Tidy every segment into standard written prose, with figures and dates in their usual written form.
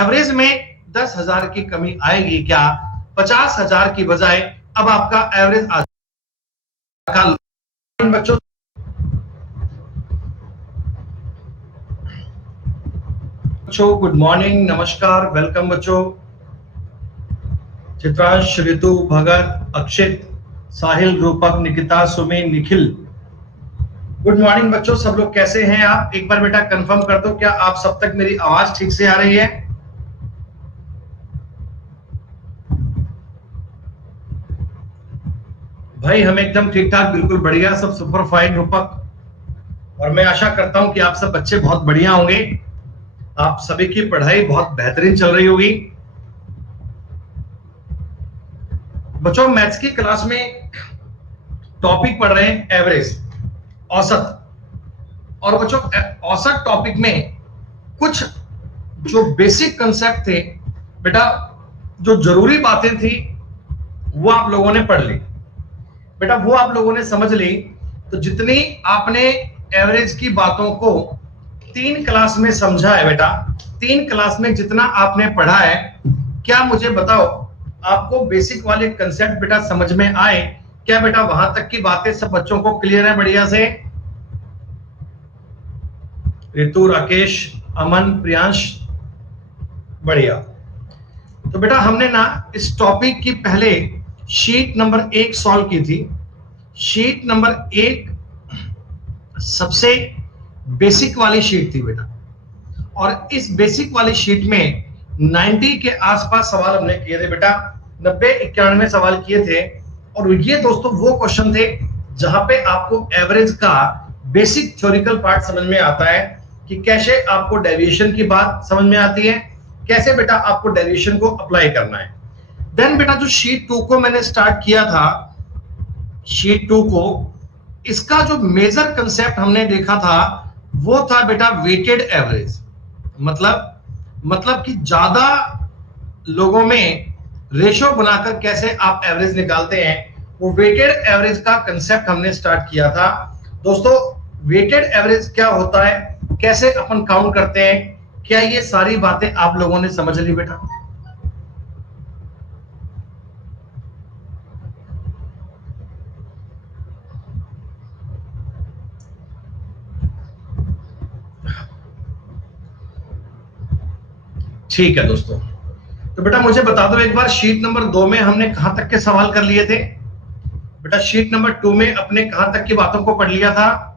Average में 10,000 की कमी आएगी क्या? 50,000 की बजाय अब आपका एवरेज बच्चों गुड मॉर्निंग, नमस्कार, वेलकम बच्चों। चित्रांश, ऋतु, भगत, अक्षित, साहिल, रूपक, निकिता, सुमी, निखिल, गुड मॉर्निंग बच्चों। सब लोग कैसे हैं आप? एक बार बेटा कंफर्म कर दो, क्या आप सब तक मेरी आवाज ठीक से आ रही है? भाई हम एकदम ठीक ठाक, बिल्कुल बढ़िया, सब सुपर फाइन रूपक। और मैं आशा करता हूं कि आप सब बच्चे बहुत बढ़िया होंगे, आप सभी की पढ़ाई बहुत बेहतरीन चल रही होगी। बच्चों मैथ्स की क्लास में टॉपिक पढ़ रहे हैं एवरेज, औसत। और बच्चों औसत टॉपिक में कुछ जो बेसिक कंसेप्ट थे बेटा, जो जरूरी बातें थी वो आप लोगों ने पढ़ ली बेटा, वो आप लोगों ने समझ ली। तो जितनी आपने एवरेज की बातों को 3 क्लास में समझा है बेटा, 3 क्लास में जितना आपने पढ़ा है, क्या मुझे बताओ आपको बेसिक वाले कंसेप्ट बेटा समझ में आए क्या? बेटा वहां तक की बातें सब बच्चों को क्लियर है बढ़िया से? ऋतु, राकेश, अमन, प्रियांश, बढ़िया। तो बेटा हमने ना इस टॉपिक की पहले शीट नंबर 1 सॉल्व की थी। शीट नंबर 1 सबसे बेसिक वाली शीट थी बेटा, और इस बेसिक वाली शीट में 90 के आसपास सवाल हमने किए थे बेटा, 90-91 सवाल किए थे। और ये दोस्तों वो क्वेश्चन थे जहां पे आपको एवरेज का बेसिक थ्योरिकल पार्ट समझ में आता है कि कैसे आपको डेविएशन की बात समझ में आती है, कैसे बेटा आपको डेविएशन को अप्लाई करना है। देन बेटा जो शीट 2 को मैंने स्टार्ट किया था, शीट 2 को इसका जो मेजर कंसेप्ट हमने देखा था वो था बेटा वेटेड एवरेज। मतलब कि ज्यादा लोगों में रेशो बनाकर कैसे आप एवरेज निकालते हैं, वो वेटेड एवरेज का कंसेप्ट हमने स्टार्ट किया था। दोस्तों वेटेड एवरेज क्या होता है, कैसे अपन काउंट करते हैं, क्या ये सारी बातें आप लोगों ने समझ ली बेटा? ठीक है दोस्तों, तो बेटा मुझे बता दो एक बार, शीट नंबर 2 में हमने कहां तक के सवाल कर लिए थे बेटा? शीट नंबर 2 में अपने कहां तक की बातों को पढ़ लिया था?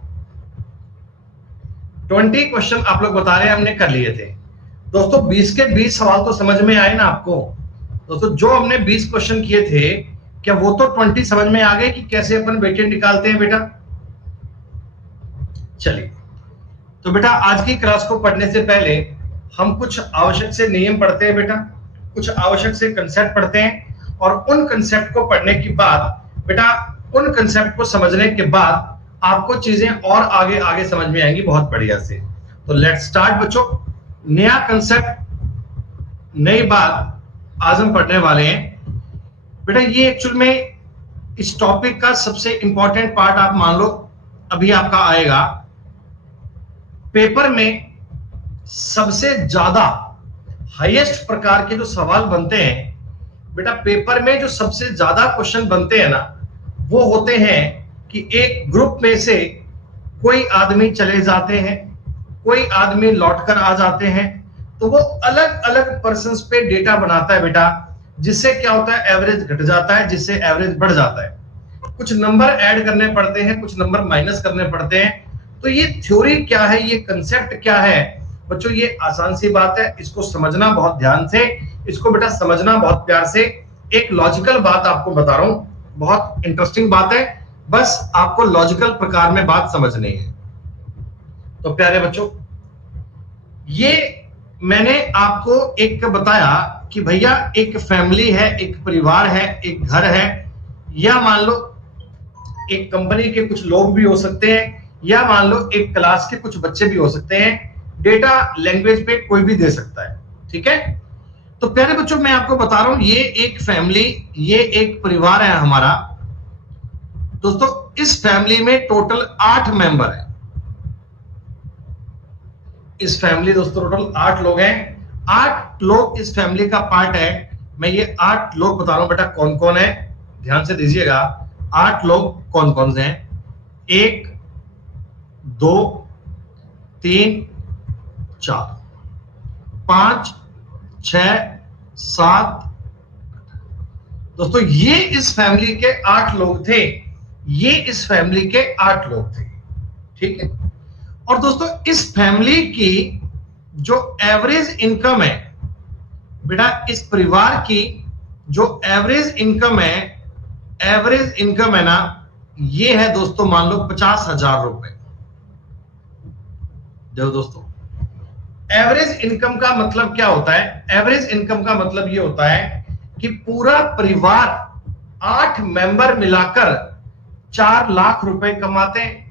20 क्वेश्चन आप लोग बता रहे हैं हमने कर लिए थे। दोस्तों 20 के 20 सवाल तो समझ में आए ना आपको? दोस्तों जो हमने 20 क्वेश्चन किए थे, क्या वो तो 20 समझ में आ गए कि कैसे अपन वेटेड निकालते हैं बेटा? चलिए, तो बेटा आज की क्लास को पढ़ने से पहले हम कुछ आवश्यक से नियम पढ़ते हैं बेटा, कुछ आवश्यक से कंसेप्ट पढ़ते हैं। और उन कंसेप्ट को पढ़ने के बाद बेटा, उन कंसेप्ट को समझने के बाद आपको चीजें और आगे आगे समझ में आएंगी बहुत बढ़िया से। तो लेट्स स्टार्ट बच्चों। नया कंसेप्ट, नई बात आज हम पढ़ने वाले हैं बेटा। ये एक्चुअल में इस टॉपिक का सबसे इंपॉर्टेंट पार्ट आप मान लो अभी आपका आएगा। पेपर में सबसे ज्यादा हाईएस्ट प्रकार के जो सवाल बनते हैं बेटा, पेपर में जो सबसे ज्यादा क्वेश्चन बनते हैं ना, वो होते हैं कि एक ग्रुप में से कोई आदमी चले जाते हैं, कोई आदमी लौटकर आ जाते हैं, तो वो अलग अलग पर्सन्स पे डेटा बनाता है बेटा, जिससे क्या होता है एवरेज घट जाता है, जिससे एवरेज बढ़ जाता है। कुछ नंबर ऐड करने पड़ते हैं, कुछ नंबर माइनस करने पड़ते हैं। तो ये थ्योरी क्या है, ये कंसेप्ट क्या है बच्चों, ये आसान सी बात है, इसको समझना बहुत ध्यान से, इसको बेटा समझना बहुत प्यार से। एक लॉजिकल बात आपको बता रहा हूं, बहुत इंटरेस्टिंग बात है, बस आपको लॉजिकल प्रकार में बात समझनी है। तो प्यारे बच्चों, ये मैंने आपको एक बताया कि भैया एक फैमिली है, एक परिवार है, एक घर है, या मान लो एक कंपनी के कुछ लोग भी हो सकते हैं, या मान लो एक क्लास के कुछ बच्चे भी हो सकते हैं। डेटा लैंग्वेज पे कोई भी दे सकता है, ठीक है? तो प्यारे बच्चों मैं आपको बता रहा हूं, ये एक फैमिली, ये एक परिवार है हमारा। दोस्तों इस फैमिली में टोटल 8 मेंबर है। इस फैमिली दोस्तों टोटल 8 लोग हैं, 8 लोग इस फैमिली का पार्ट है। मैं ये 8 लोग बता रहा हूं बेटा कौन कौन है, ध्यान से दीजिएगा। 8 लोग कौन कौन से हैं? 1 2 3 4 5 6 7। दोस्तों ये इस फैमिली के 8 लोग थे, ये इस फैमिली के 8 लोग थे, ठीक है। और दोस्तों इस फैमिली की जो एवरेज इनकम है बेटा, इस परिवार की जो एवरेज इनकम है ना, ये है दोस्तों मान लो 50,000 रुपए। देखो दोस्तों, एवरेज इनकम का मतलब क्या होता है? एवरेज इनकम का मतलब ये होता है कि पूरा परिवार 8 मेंबर मिलाकर 4 लाख रुपए कमाते हैं।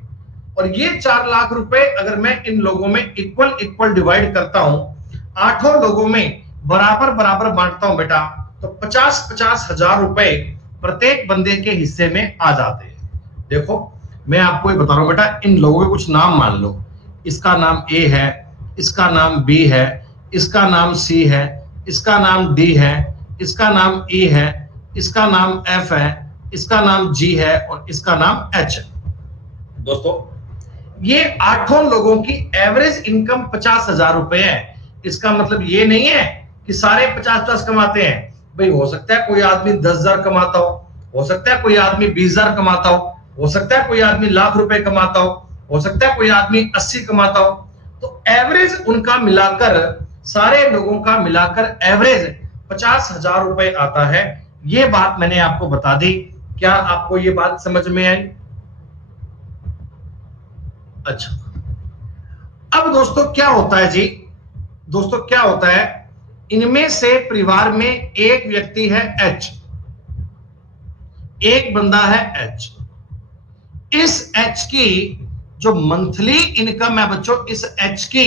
और ये 4 लाख रुपए अगर मैं इन लोगों में इक्वल इक्वल डिवाइड करता हूं, 8 लोगों में बराबर बराबर बांटता हूं बेटा, तो 50-50 हजार रुपए प्रत्येक बंदे के हिस्से में आ जाते हैं। देखो मैं आपको ये बता रहा हूं बेटा, इन लोगों के कुछ नाम मान लो। इसका नाम ए है, इसका नाम बी है, इसका नाम सी है, इसका नाम डी है, इसका नाम ई है, इसका नाम एफ है, इसका नाम जी है और इसका नाम एच है। दोस्तों ये 8 लोगों की एवरेज इनकम 50,000 रुपए है। इसका मतलब ये नहीं है कि सारे 50-50 कमाते हैं भाई। हो सकता है कोई आदमी 10,000 कमाता हो सकता है कोई आदमी 20,000 कमाता हो सकता है कोई आदमी लाख रुपए कमाता हो सकता है कोई आदमी 80 कमाता हो। तो एवरेज उनका मिलाकर, सारे लोगों का मिलाकर एवरेज 50,000 रुपए आता है। ये बात मैंने आपको बता दी। क्या आपको ये बात समझ में आई? अच्छा, अब दोस्तों क्या होता है जी, दोस्तों क्या होता है, इनमें से परिवार में एक व्यक्ति है एच, एक बंदा है एच। इस एच की जो मंथली इनकम है बच्चों, इस एच की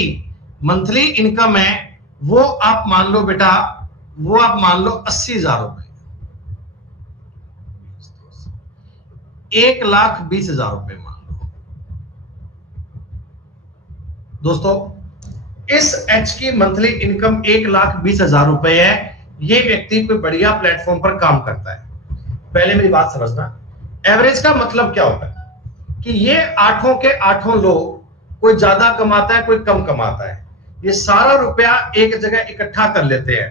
मंथली इनकम है वो आप मान लो बेटा, वो आप मान लो 80,000 रुपए, 1,20,000 रुपए मान लो। दोस्तों इस एच की मंथली इनकम 1,20,000 रुपए है। ये व्यक्ति कोई बढ़िया प्लेटफॉर्म पर काम करता है। पहले मेरी बात समझना, एवरेज का मतलब क्या होता है कि ये 8 के 8 लोग, कोई ज्यादा कमाता है कोई कम कमाता है, ये सारा रुपया एक जगह इकट्ठा कर लेते हैं।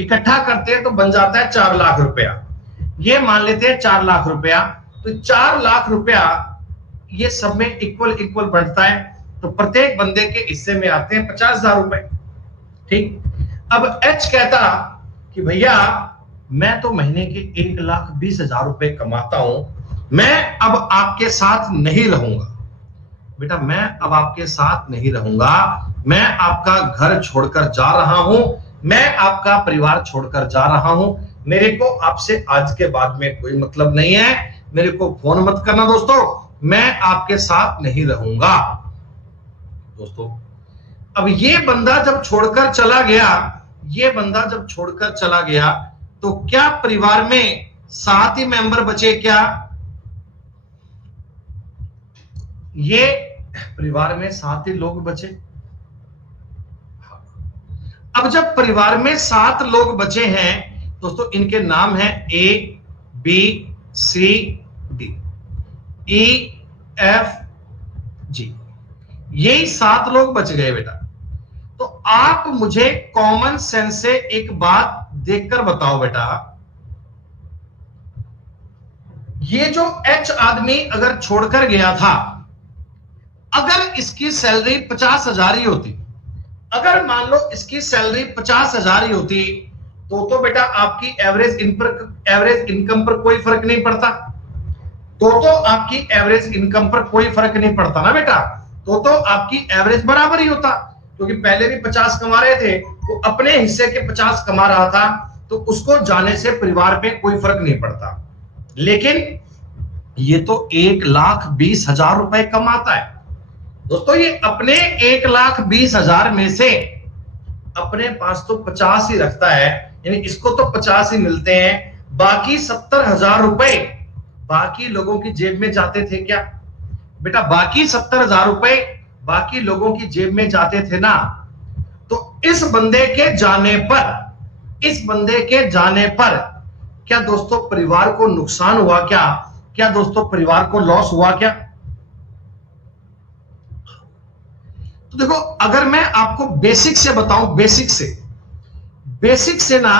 इकट्ठा करते हैं तो बन जाता है 4 लाख रुपया। ये मान लेते हैं 4 लाख रुपया, तो 4 लाख रुपया ये सब में इक्वल इक्वल बढ़ता है। तो प्रत्येक बंदे के हिस्से में आते हैं 50,000 रुपए, ठीक। अब एच कहता कि भैया मैं तो महीने के 1,20,000 रुपए कमाता हूं, मैं अब आपके साथ नहीं रहूंगा बेटा, मैं अब आपके साथ नहीं रहूंगा, मैं आपका घर छोड़कर जा रहा हूं, मैं आपका परिवार छोड़कर जा रहा हूं, मेरे को आपसे आज के बाद में कोई मतलब नहीं है, मेरे को फोन मत करना दोस्तों, मैं आपके साथ नहीं रहूंगा। दोस्तों अब ये बंदा जब छोड़कर चला गया, ये बंदा जब छोड़कर चला गया, तो क्या परिवार में 7 ही मेंबर बचे? क्या ये परिवार में 7 ही लोग बचे? अब जब परिवार में 7 लोग बचे हैं दोस्तों, इनके नाम है A B C D E F G, यही 7 लोग बच गए बेटा। तो आप मुझे कॉमन सेंस से एक बात देखकर बताओ बेटा, ये जो एच आदमी अगर छोड़कर गया था, अगर इसकी सैलरी 50,000 ही होती, अगर मान लो इसकी सैलरी 50,000 ही होती, तो बेटा आपकी एवरेज इनकम पर कोई फर्क नहीं पड़ता। तो आपकी एवरेज इनकम पर कोई फर्क नहीं पड़ता ना बेटा, तो आपकी एवरेज बराबर ही होता, क्योंकि पहले भी 50 कमा रहे थे, वो अपने हिस्से के 50 कमा रहा था, तो उसको जाने से परिवार पे कोई फर्क नहीं पड़ता। लेकिन ये तो 1,20,000 रुपए कमाता है दोस्तों, ये अपने 1,20,000 में से अपने पास तो 50 ही रखता है, यानी इसको तो 50 ही मिलते हैं, बाकी 70,000 रुपए बाकी लोगों की जेब में जाते थे। क्या बेटा बाकी 70,000 रुपए बाकी लोगों की जेब में जाते थे ना, तो इस बंदे के जाने पर, इस बंदे के जाने पर क्या दोस्तों परिवार को नुकसान हुआ क्या? क्या दोस्तों परिवार को लॉस हुआ क्या? तो देखो, अगर मैं आपको बेसिक से बताऊं, बेसिक से ना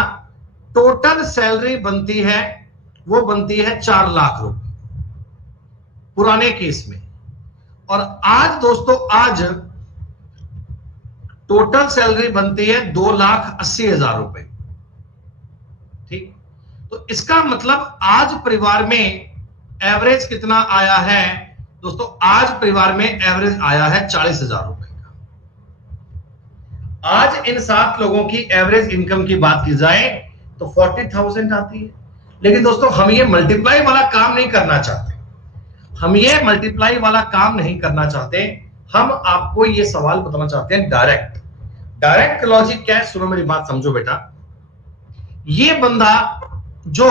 टोटल सैलरी बनती है, वो बनती है 4 लाख रुपए पुराने केस में। और आज दोस्तों, आज टोटल सैलरी बनती है 2,80,000 रुपए। ठीक, तो इसका मतलब आज परिवार में एवरेज कितना आया है दोस्तों? आज परिवार में एवरेज आया है 40,000 रुपए का। आज इन 7 लोगों की एवरेज इनकम की बात की जाए तो 40,000 आती है। लेकिन दोस्तों हम ये मल्टीप्लाई वाला काम नहीं करना चाहते, हम ये मल्टीप्लाई वाला काम नहीं करना चाहते। हम आपको ये सवाल बताना चाहते हैं डायरेक्ट लॉजिक क्या है, सुनो मेरी बात समझो बेटा। ये बंदा जो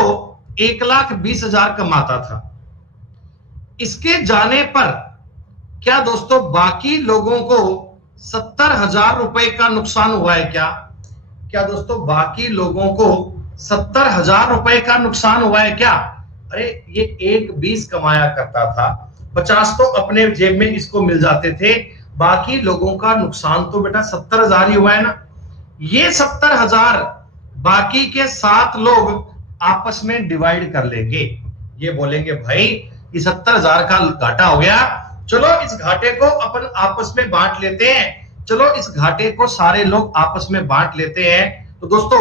1,20,000 कमाता था, इसके जाने पर क्या दोस्तों बाकी लोगों को 70,000 रुपए का नुकसान हुआ है क्या? क्या दोस्तों बाकी लोगों को 70,000 रुपए का नुकसान हुआ है क्या? अरे ये 1,20 कमाया करता था, 50 तो अपने जेब में इसको मिल जाते थे, बाकी लोगों का नुकसान तो बेटा 70,000 ही हुआ है ना। ये 70,000 बाकी के 7 लोग आपस में डिवाइड कर लेंगे। ये बोलेंगे भाई ये 70,000 का घाटा हो गया, चलो इस घाटे को अपन आपस में बांट लेते हैं, चलो इस घाटे को सारे लोग आपस में बांट लेते हैं। तो दोस्तों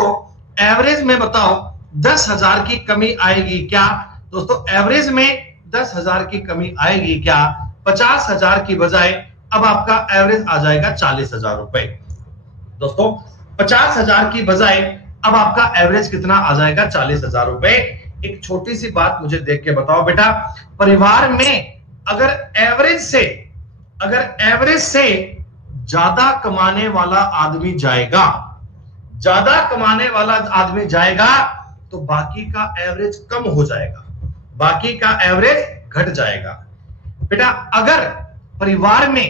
एवरेज में बताओ 10,000 की कमी आएगी क्या? दोस्तों एवरेज में 10,000 की कमी आएगी क्या? 50,000 की बजाय अब आपका एवरेज आ जाएगा 40,000 रुपए। दोस्तों 50,000 की बजाय अब आपका एवरेज कितना आ जाएगा? 40,000 रुपए। एक छोटी सी बात मुझे देख के बताओ बेटा, परिवार में अगर एवरेज से ज्यादा कमाने वाला आदमी जाएगा, ज्यादा कमाने वाला आदमी जाएगा तो बाकी का एवरेज कम हो जाएगा, बाकी का एवरेज घट जाएगा। बेटा अगर परिवार में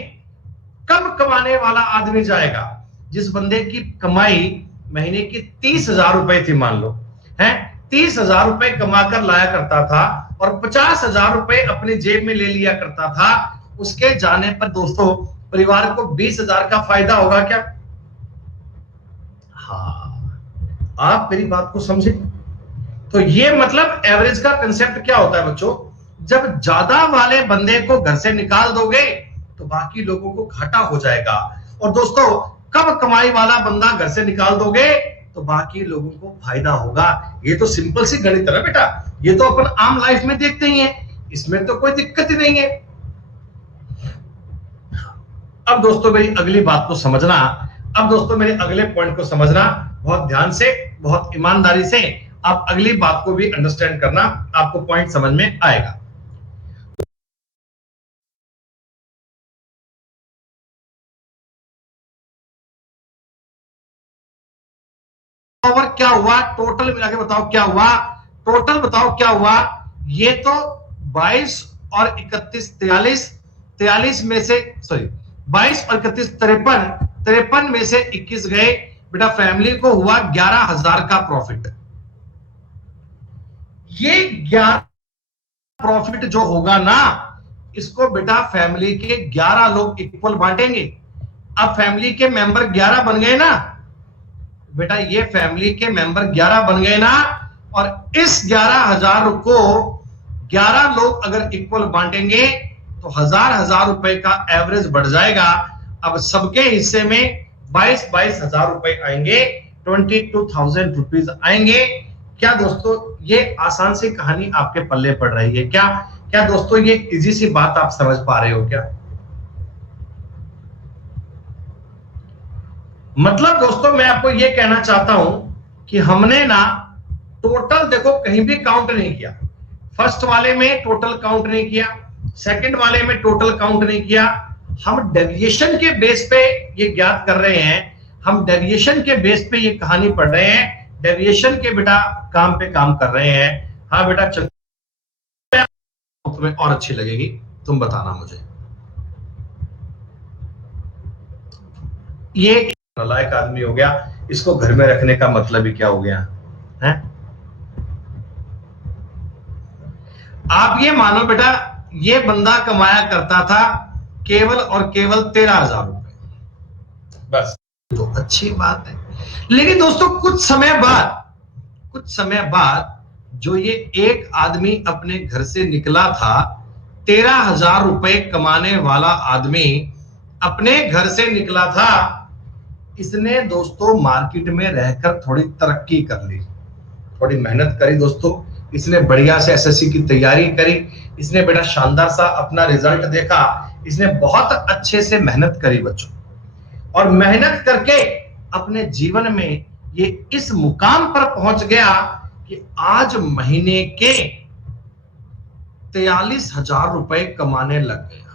कम कमाने वाला आदमी जाएगा, जिस बंदे की कमाई महीने की 30,000 रुपए थी, मान लो है 30,000 रुपए कमाकर लाया करता था और 50,000 रुपए अपने जेब में ले लिया करता था, उसके जाने पर दोस्तों परिवार को 20,000 का फायदा होगा क्या? हाँ, आप मेरी बात को समझे। तो ये मतलब एवरेज का कंसेप्ट क्या होता है बच्चों? जब ज्यादा वाले बंदे को घर से निकाल दोगे तो बाकी लोगों को घाटा हो जाएगा, और दोस्तों कम कमाई वाला बंदा घर से निकाल दोगे तो बाकी लोगों को फायदा होगा। ये तो सिंपल सी गणित है बेटा, ये तो अपन आम लाइफ में देखते ही हैं, इसमें तो कोई दिक्कत ही नहीं है। अब दोस्तों मेरी अगली बात को समझना, अब दोस्तों मेरे अगले पॉइंट को समझना बहुत ध्यान से, बहुत ईमानदारी से। आप अगली बात को भी अंडरस्टैंड करना, आपको पॉइंट समझ में आएगा। और क्या हुआ टोटल मिला के बताओ क्या हुआ? टोटल बताओ क्या हुआ? ये तो 22 और 31 43 में से, सॉरी 22 और 31 53 में से 21 गए बेटा, फैमिली को हुआ 11,000 का प्रॉफिट। ये 11 प्रॉफिट जो होगा ना, इसको बेटा फैमिली के 11 लोग इक्वल बांटेंगे। अब फैमिली के मेंबर 11 बन गए ना बेटा, ये फैमिली के मेंबर 11 बन गए ना, और इस 11,000 को 11 लोग अगर इक्वल बांटेंगे तो 1,000 रुपए का एवरेज बढ़ जाएगा। अब सबके हिस्से में 22,000 रुपए आएंगे, 22,000 रुपीज आएंगे। क्या दोस्तों ये आसान सी कहानी आपके पल्ले पड़ रही है क्या? क्या दोस्तों ये इजी सी बात आप समझ पा रहे हो क्या? मतलब दोस्तों मैं आपको ये कहना चाहता हूं कि हमने ना टोटल देखो कहीं भी काउंट नहीं किया। फर्स्ट वाले में टोटल काउंट नहीं किया, सेकंड वाले में टोटल काउंट नहीं किया। हम डेविएशन के बेस पे ये ज्ञात कर रहे हैं, हम डेविएशन के बेस पे ये कहानी पढ़ रहे हैं, डेविएशन के बेटा काम पे काम कर रहे हैं। हाँ बेटा चल, तुम्हें और अच्छी लगेगी, तुम बताना मुझे। ये नालायक आदमी हो गया, इसको घर में रखने का मतलब ही क्या हो गया है? आप ये मानो बेटा, ये बंदा कमाया करता था केवल और केवल 13,000 रुपए, बस। तो अच्छी बात है, लेकिन दोस्तों कुछ समय बाद जो ये एक आदमी अपने घर से निकला था, 13,000 रुपए कमाने वाला आदमी अपने घर से निकला था, इसने दोस्तों मार्केट में रहकर थोड़ी तरक्की कर ली, थोड़ी मेहनत करी दोस्तों। इसने बढ़िया से एसएससी की तैयारी करी, इसने बेटा शानदार सा अपना रिजल्ट देखा, इसने बहुत अच्छे से मेहनत करी बच्चों, और मेहनत करके अपने जीवन में ये इस मुकाम पर पहुंच गया कि आज महीने के 43,000 रुपए कमाने लग गया।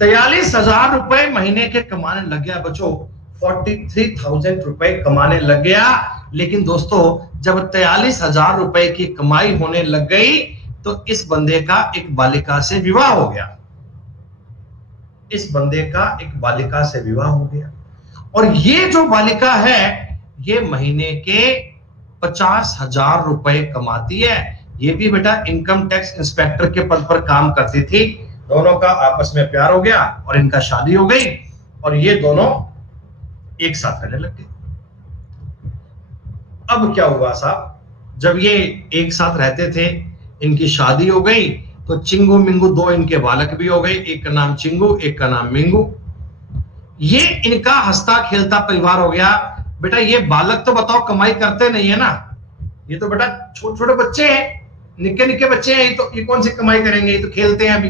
43,000 रुपए महीने के कमाने लग गया बच्चों, 43,000 रुपए कमाने लग गया। लेकिन दोस्तों जब 43,000 रुपए की कमाई होने लग गई तो इस बंदे का एक बालिका से विवाह हो गया, इस बंदे का एक बालिका से विवाह हो गया, और ये जो बालिका है ये महीने के 50,000 रुपए कमाती है। ये भी बेटा इनकम टैक्स इंस्पेक्टर के पद पर काम करती थी। दोनों का आपस में प्यार हो गया और इनका शादी हो गई, और ये दोनों एक साथ रहने लग गए। अब क्या हुआ साहब, जब ये एक साथ रहते थे, इनकी शादी हो गई, तो चिंगू मिंगू दो इनके बालक भी हो गए, एक का नाम चिंगू, एक का नाम मिंगू। ये इनका हंसता खेलता परिवार हो गया। बेटा ये बालक तो बताओ कमाई करते नहीं है ना, ये तो बेटा छोटे छोटे बच्चे हैं, निक्के निक्के बच्चे हैं, तो ये कौन सी कमाई करेंगे, ये तो खेलते हैं अभी।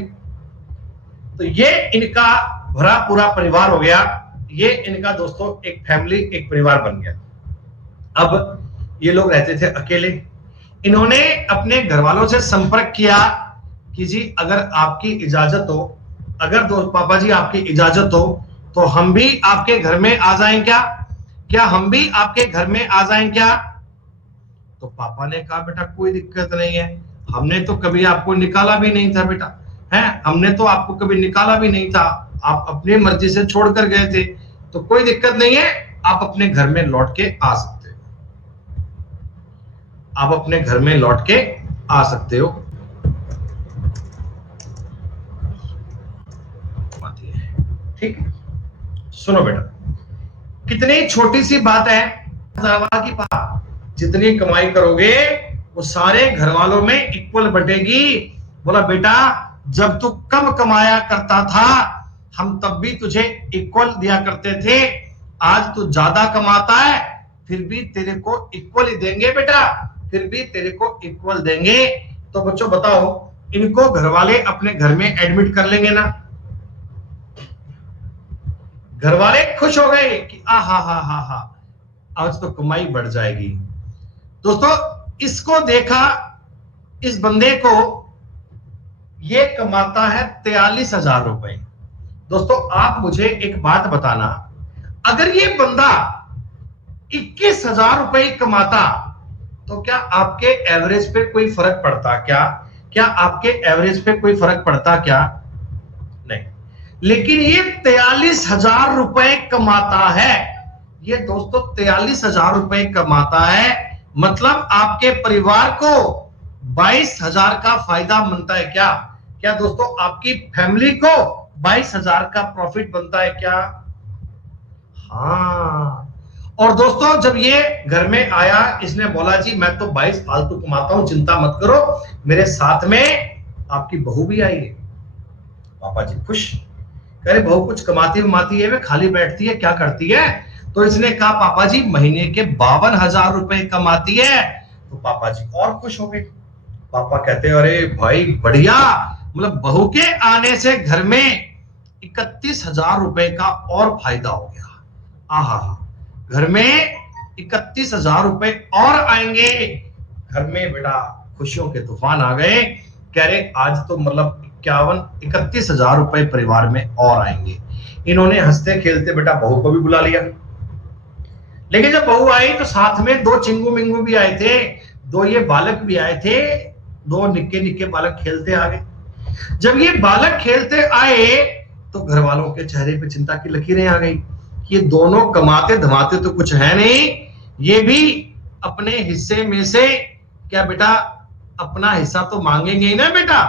तो ये इनका भरा पूरा परिवार हो गया, ये इनका दोस्तों एक फैमिली, एक परिवार बन गया। अब ये लोग रहते थे अकेले। इन्होंने अपने घर वालों से संपर्क किया कि जी अगर आपकी इजाजत हो, अगर पापा जी आपकी इजाजत हो तो हम भी आपके घर में आ जाएं क्या हम भी आपके घर में आ जाएं क्या? तो पापा ने कहा बेटा कोई दिक्कत नहीं है, हमने तो कभी आपको निकाला भी नहीं था बेटा, है हमने तो आपको कभी निकाला भी नहीं था, आप अपनी मर्जी से छोड़कर गए थे, तो कोई दिक्कत नहीं है, आप अपने घर में लौट के आ सकते हो, आप अपने घर में लौट के आ सकते हो। ठीक है, सुनो बेटा, कितनी छोटी सी बात है, की बात, जितनी कमाई करोगे वो सारे घर वालों में इक्वल बटेगी। बोला बेटा जब तू कम कमाया करता था हम तब भी तुझे इक्वल दिया करते थे, आज तू ज्यादा कमाता है फिर भी तेरे को इक्वल ही देंगे बेटा, फिर भी तेरे को इक्वल देंगे। तो बच्चों बताओ, इनको घर वाले अपने घर में एडमिट कर लेंगे ना? घर वाले खुश हो गए कि आ हा आज तो कमाई बढ़ जाएगी। दोस्तों इसको देखा, इस बंदे को, ये कमाता है 43,000 रुपए। दोस्तों आप मुझे एक बात बताना, अगर ये बंदा 21,000 रुपए कमाता तो क्या आपके एवरेज पे कोई फर्क पड़ता क्या आपके एवरेज पे कोई फर्क पड़ता क्या? नहीं। लेकिन ये 43,000 रुपए कमाता है, ये दोस्तों 43,000 रुपए कमाता है, मतलब आपके परिवार को 22,000 का फायदा बनता है क्या दोस्तों आपकी फैमिली को 22,000 का प्रॉफिट बनता है क्या? हाँ। और दोस्तों जब ये घर में आया, इसने बोला जी मैं तो 22 फालतू कमाता हूं, चिंता मत करो, मेरे साथ में आपकी बहू भी आई है। पापा जी खुश, कह रहे बहू कुछ कमाती है, वे खाली बैठती है, क्या करती है? तो इसने कहा पापा जी महीने के 52,000 रुपए कमाती है। तो पापा जी और खुश हो गए। पापा कहते अरे भाई बढ़िया, मतलब बहू के आने से घर में 31,000 रुपए का और फायदा हो गया। आहा, घर में 31,000 रुपए और आएंगे। घर में बेटा खुशियों के तूफान आ गए। कह रहे आज तो मतलब 31,000 रुपए परिवार में और आएंगे। इन्होंने हंसते खेलते बेटा बहू को भी बुला लिया। लेकिन जब बहू आई तो साथ में दो चिंगू मिंगू भी आए थे, दो ये बालक भी आए थे, दो निक्के निक्के बालक खेलते आ गए। जब ये बालक खेलते आए तो तो घर वालों के चेहरे पे चिंता की लकीरें आ गई कि ये दोनों कमाते धमाते तो कुछ है नहीं, ये भी अपने हिस्से में से क्या बेटा अपना हिस्सा तो मांगेंगे ही ना बेटा,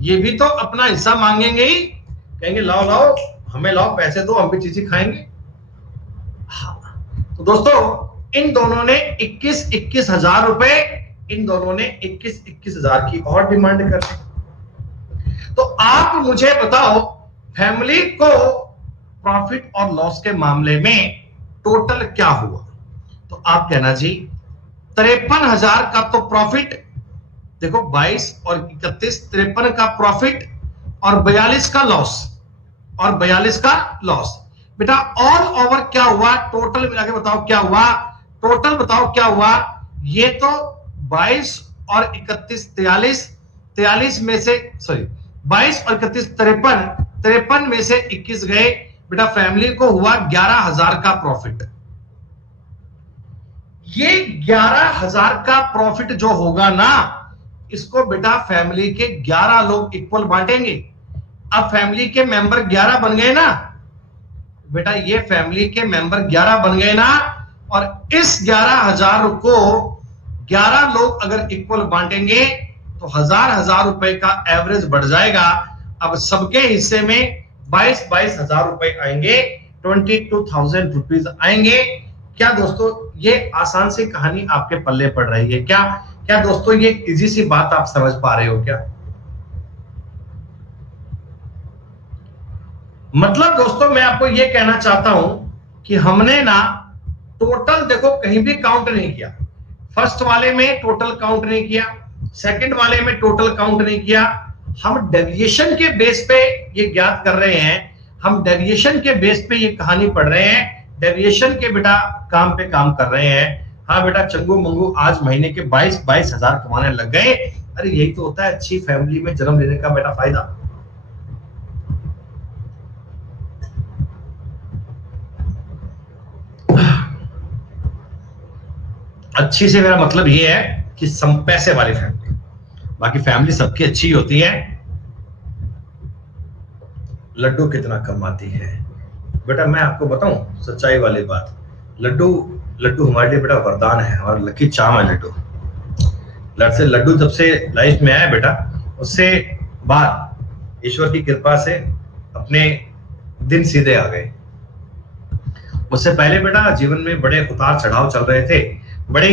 ये भी तो अपना हिस्सा मांगेंगे ही, कहेंगे लाओ लाओ हमें लाओ पैसे दो, हम भी चीजें खाएंगे। तो दोस्तों इन दोनों ने 21-21 हजार रुपए, इन दोनों ने 21-21 हजार की और डिमांड कर दी। तो आप मुझे बताओ फैमिली को प्रॉफिट और लॉस के मामले में टोटल क्या हुआ? तो आप कहना जी 53,000 का तो प्रॉफिट, देखो 22 और 31, 53 का प्रॉफिट और 42 का लॉस, और 42 का लॉस। बेटा ऑल ओवर क्या हुआ? टोटल मिला के बताओ क्या हुआ? टोटल बताओ क्या हुआ? ये तो 22 और 31 43, 43 में से सॉरी 22 और 31 53, 53 में से 21 गए, बेटा फैमिली को हुआ 11,000 का प्रॉफिट। ये 11,000 का प्रॉफिट जो होगा ना, इसको बेटा फैमिली के 11 लोग इक्वल बांटेंगे। अब फैमिली के मेंबर 11 बन गए ना बेटा, ये फैमिली के मेंबर 11 बन गए ना, और इस 11,000 को 11 लोग अगर इक्वल बांटेंगे तो हजार रुपए का एवरेज बढ़ जाएगा। अब सबके हिस्से में 22 हजार रुपए आएंगे, 22,000 रुपीज आएंगे। क्या दोस्तों ये आसान सी कहानी आपके पल्ले पड़ रही है क्या? क्या दोस्तों ये इजी सी बात आप समझ पा रहे हो क्या? मतलब दोस्तों मैं आपको ये कहना चाहता हूं कि हमने ना टोटल देखो कहीं भी काउंट नहीं किया। फर्स्ट वाले में टोटल काउंट नहीं किया, सेकंड वाले में टोटल काउंट नहीं किया। हम डेविएशन के बेस पे ये ज्ञात कर रहे हैं, हम डेविएशन के बेस पे ये कहानी पढ़ रहे हैं, डेविएशन के बेटा काम पे काम कर रहे हैं। हाँ बेटा चंगू मंगू आज महीने के 22 हजार कमाने लग गए। अरे यही तो होता है अच्छी फैमिली में जन्म लेने का बेटा फायदा। अच्छी से मेरा मतलब ये है कि सम पैसे वाली फैमिली, बाकी फैमिली सबकी अच्छी होती है। लड्डू कितना कमाती है बेटा, मैं आपको बताऊं सच्चाई वाली बात, लड्डू हमारे लिए बेटा वरदान है, हमारा लकी चार्म है लड्डू। लड्डू जब से लाइफ में आया बेटा, उससे बाद ईश्वर की कृपा से अपने दिन सीधे आ गए। उससे पहले बेटा जीवन में बड़े उतार चढ़ाव चल रहे थे, बड़े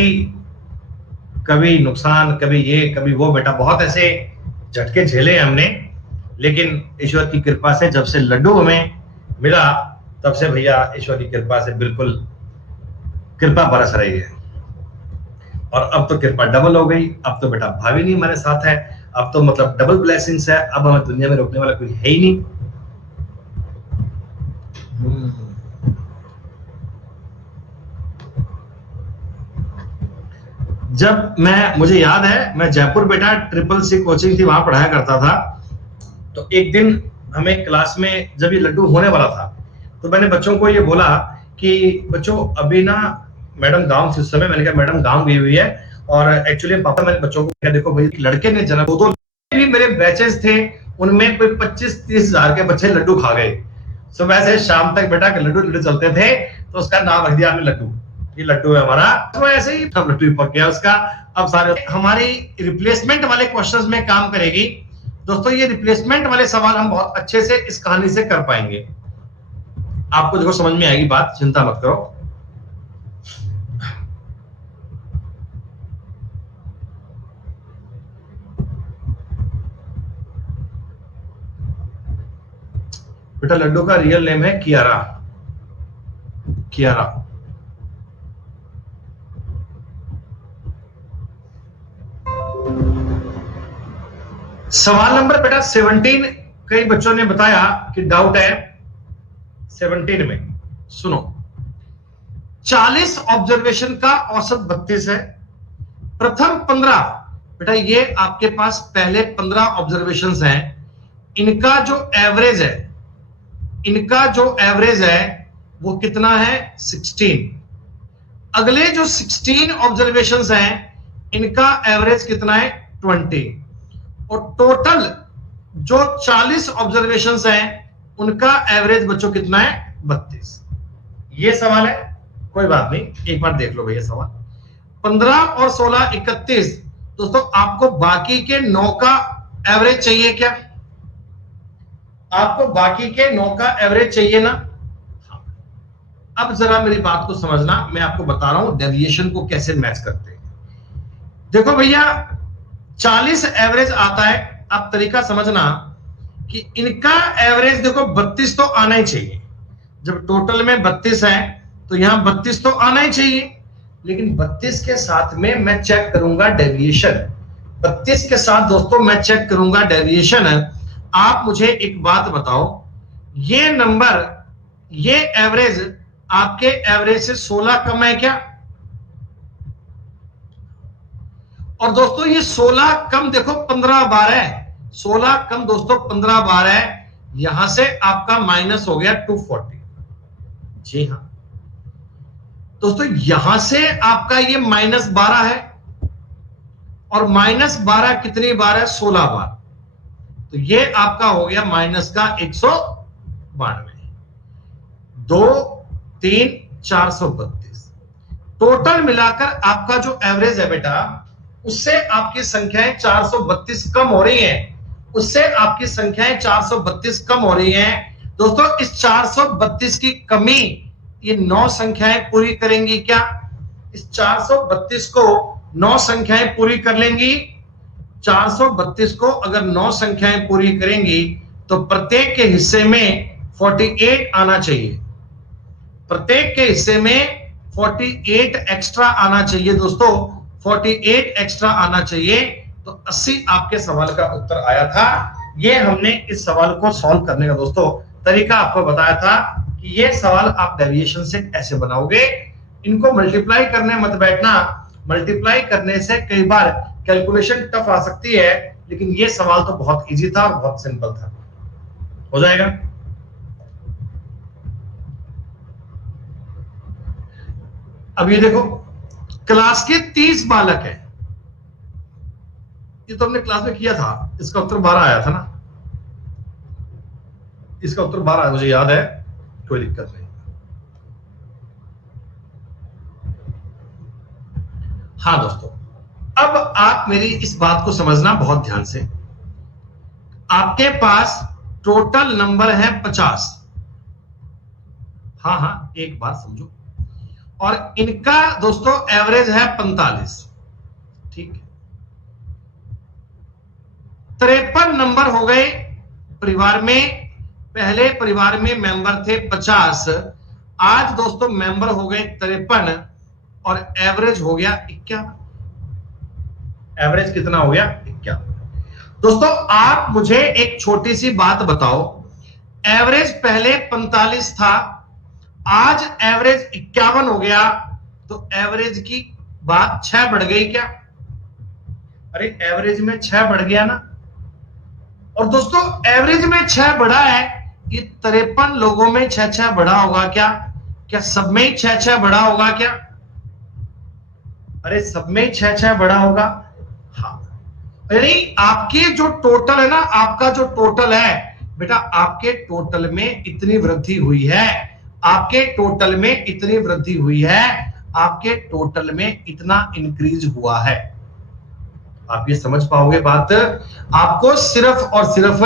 कभी नुकसान कभी ये कभी वो, बेटा बहुत ऐसे झटके झेले हमने। लेकिन ईश्वर की कृपा से जब से लड्डू हमें मिला तब से भैया ईश्वर की कृपा से बिल्कुल कृपा बरस रही है। और अब तो कृपा डबल हो गई, अब tó बेटा भाभी नहीं हमारे साथ है, अब तो मतलब डबल ब्लेसिंग्स है, अब हमें दुनिया में रोकने वाला कोई है ही नहीं। जब मुझे याद है मैं जयपुर बेटा CCC कोचिंग थी वहां पढ़ाया करता था, तो एक दिन हमें क्लास में जब ये लड्डू होने वाला था तो मैंने बच्चों को ये बोला कि बच्चों अभी ना मैडम गांव से, उस समय मैंने कहा मैडम गांव गई हुई है, और एक्चुअली पापा मैंने बच्चों को कहा देखो भाई लड़के ने जन्म, दो भी मेरे बैचेस थे उनमें कोई 25-30 हजार के बच्चे लड्डू खा गए। सुबह से शाम तक बेटा लड्डू चलते थे, तो उसका नाम रख दिया हमने लड्डू, ये लड्डू है हमारा। तो ऐसे ही हम लड्डू पक गया उसका। अब सारे हमारी रिप्लेसमेंट वाले क्वेश्चंस में काम करेगी दोस्तों, ये रिप्लेसमेंट वाले सवाल हम बहुत अच्छे से इस कहानी से कर पाएंगे। आपको देखो समझ में आएगी बात, चिंता मत करो। बेटा लड्डू का रियल नेम है कियारा। कियारा सवाल नंबर बेटा 17, कई बच्चों ने बताया कि डाउट है 17 में। सुनो 40 ऑब्जर्वेशन का औसत 32 है। प्रथम 15 बेटा ये आपके पास पहले 15 ऑब्जर्वेशंस हैं, इनका जो एवरेज है, इनका जो एवरेज है वो कितना है 16। अगले जो 16 ऑब्जर्वेशंस हैं इनका एवरेज कितना है 20, और टोटल जो 40 ऑब्जर्वेशंस हैं उनका एवरेज बच्चों कितना है 32। ये सवाल है, कोई बात नहीं, एक बार देख लो भैया सवाल। 15 और 16 31। दोस्तों आपको बाकी के 9 का एवरेज चाहिए क्या? आपको बाकी के 9 का एवरेज चाहिए ना? अब जरा मेरी बात को समझना, मैं आपको बता रहा हूं डेविएशन को कैसे मैच करते हैं। देखो भैया 40 एवरेज आता है। अब तरीका समझना कि इनका एवरेज देखो 32 तो आना ही चाहिए। जब टोटल में 32 है तो यहां 32 तो आना ही चाहिए, लेकिन 32 के साथ में मैं चेक करूंगा डेविएशन। 32 के साथ दोस्तों मैं चेक करूंगा डेविएशन। आप मुझे एक बात बताओ, ये नंबर, ये एवरेज आपके एवरेज से 16 कम है क्या? और दोस्तों ये 16 कम देखो 15 बार है, 16 कम दोस्तों 15 बार है, यहां से आपका माइनस हो गया 240। जी हां दोस्तों, यहां से आपका ये -12 है, और -12 कितनी बार है? 16 बार। तो ये आपका हो गया माइनस का 192। 2 3 432। टोटल मिलाकर आपका जो एवरेज है बेटा, उससे आपकी संख्याएं 432 कम हो रही हैं, उससे आपकी संख्याएं 432 कम हो रही हैं। दोस्तों इस 432 की कमी ये 9 संख्याएं पूरी करेंगी क्या? इस 432 को 9 संख्याएं पूरी कर लेंगी। 432 को अगर 9 संख्याएं पूरी करेंगी तो प्रत्येक के हिस्से में 48 आना चाहिए। प्रत्येक के हिस्से में 48 एक्स्ट्रा आना चाहिए दोस्तों, 48 एक्स्ट्रा आना चाहिए। तो 80 आपके सवाल का उत्तर आया था। ये हमने इस सवाल को सॉल्व करने का दोस्तों तरीका आपको बताया था कि ये सवाल आप डेविएशन से ऐसे बनाओगे। इनको मल्टीप्लाई करने मत बैठना, मल्टीप्लाई करने से कई बार कैलकुलेशन टफ आ सकती है, लेकिन ये सवाल तो बहुत इजी था और बहुत सिंपल था। हो जाएगा। अब ये देखो, क्लास के 30 बालक हैं। ये तो हमने क्लास में किया था, इसका उत्तर 12 आया था ना? इसका उत्तर 12 मुझे याद है, कोई दिक्कत नहीं। हाँ दोस्तों, अब आप मेरी इस बात को समझना बहुत ध्यान से। आपके पास टोटल नंबर है 50। हाँ हाँ, एक बात समझो। और इनका दोस्तों एवरेज है 45। ठीक है, 53 नंबर हो गए परिवार में। पहले परिवार में मेंबर थे 50, आज दोस्तों मेंबर हो गए 53 और एवरेज हो गया 51। एवरेज कितना हो गया? 51। दोस्तों आप मुझे एक छोटी सी बात बताओ, एवरेज पहले 45 था, आज एवरेज 51 हो गया, तो एवरेज की बात 6 बढ़ गई क्या? अरे एवरेज में 6 बढ़ गया ना। और दोस्तों एवरेज में 6 बढ़ा है, ये 53 लोगों में 6 बढ़ा होगा क्या? क्या सब में 6 बढ़ा होगा क्या? अरे सब में 6 बढ़ा होगा। हाँ, यानी आपके जो टोटल है ना, आपका जो टोटल है बेटा, आपके टोटल में इतनी वृद्धि हुई है, आपके टोटल में इतनी वृद्धि हुई है, आपके टोटल में इतना इंक्रीज हुआ है। आप ये समझ पाओगे बात? आपको सिर्फ और सिर्फ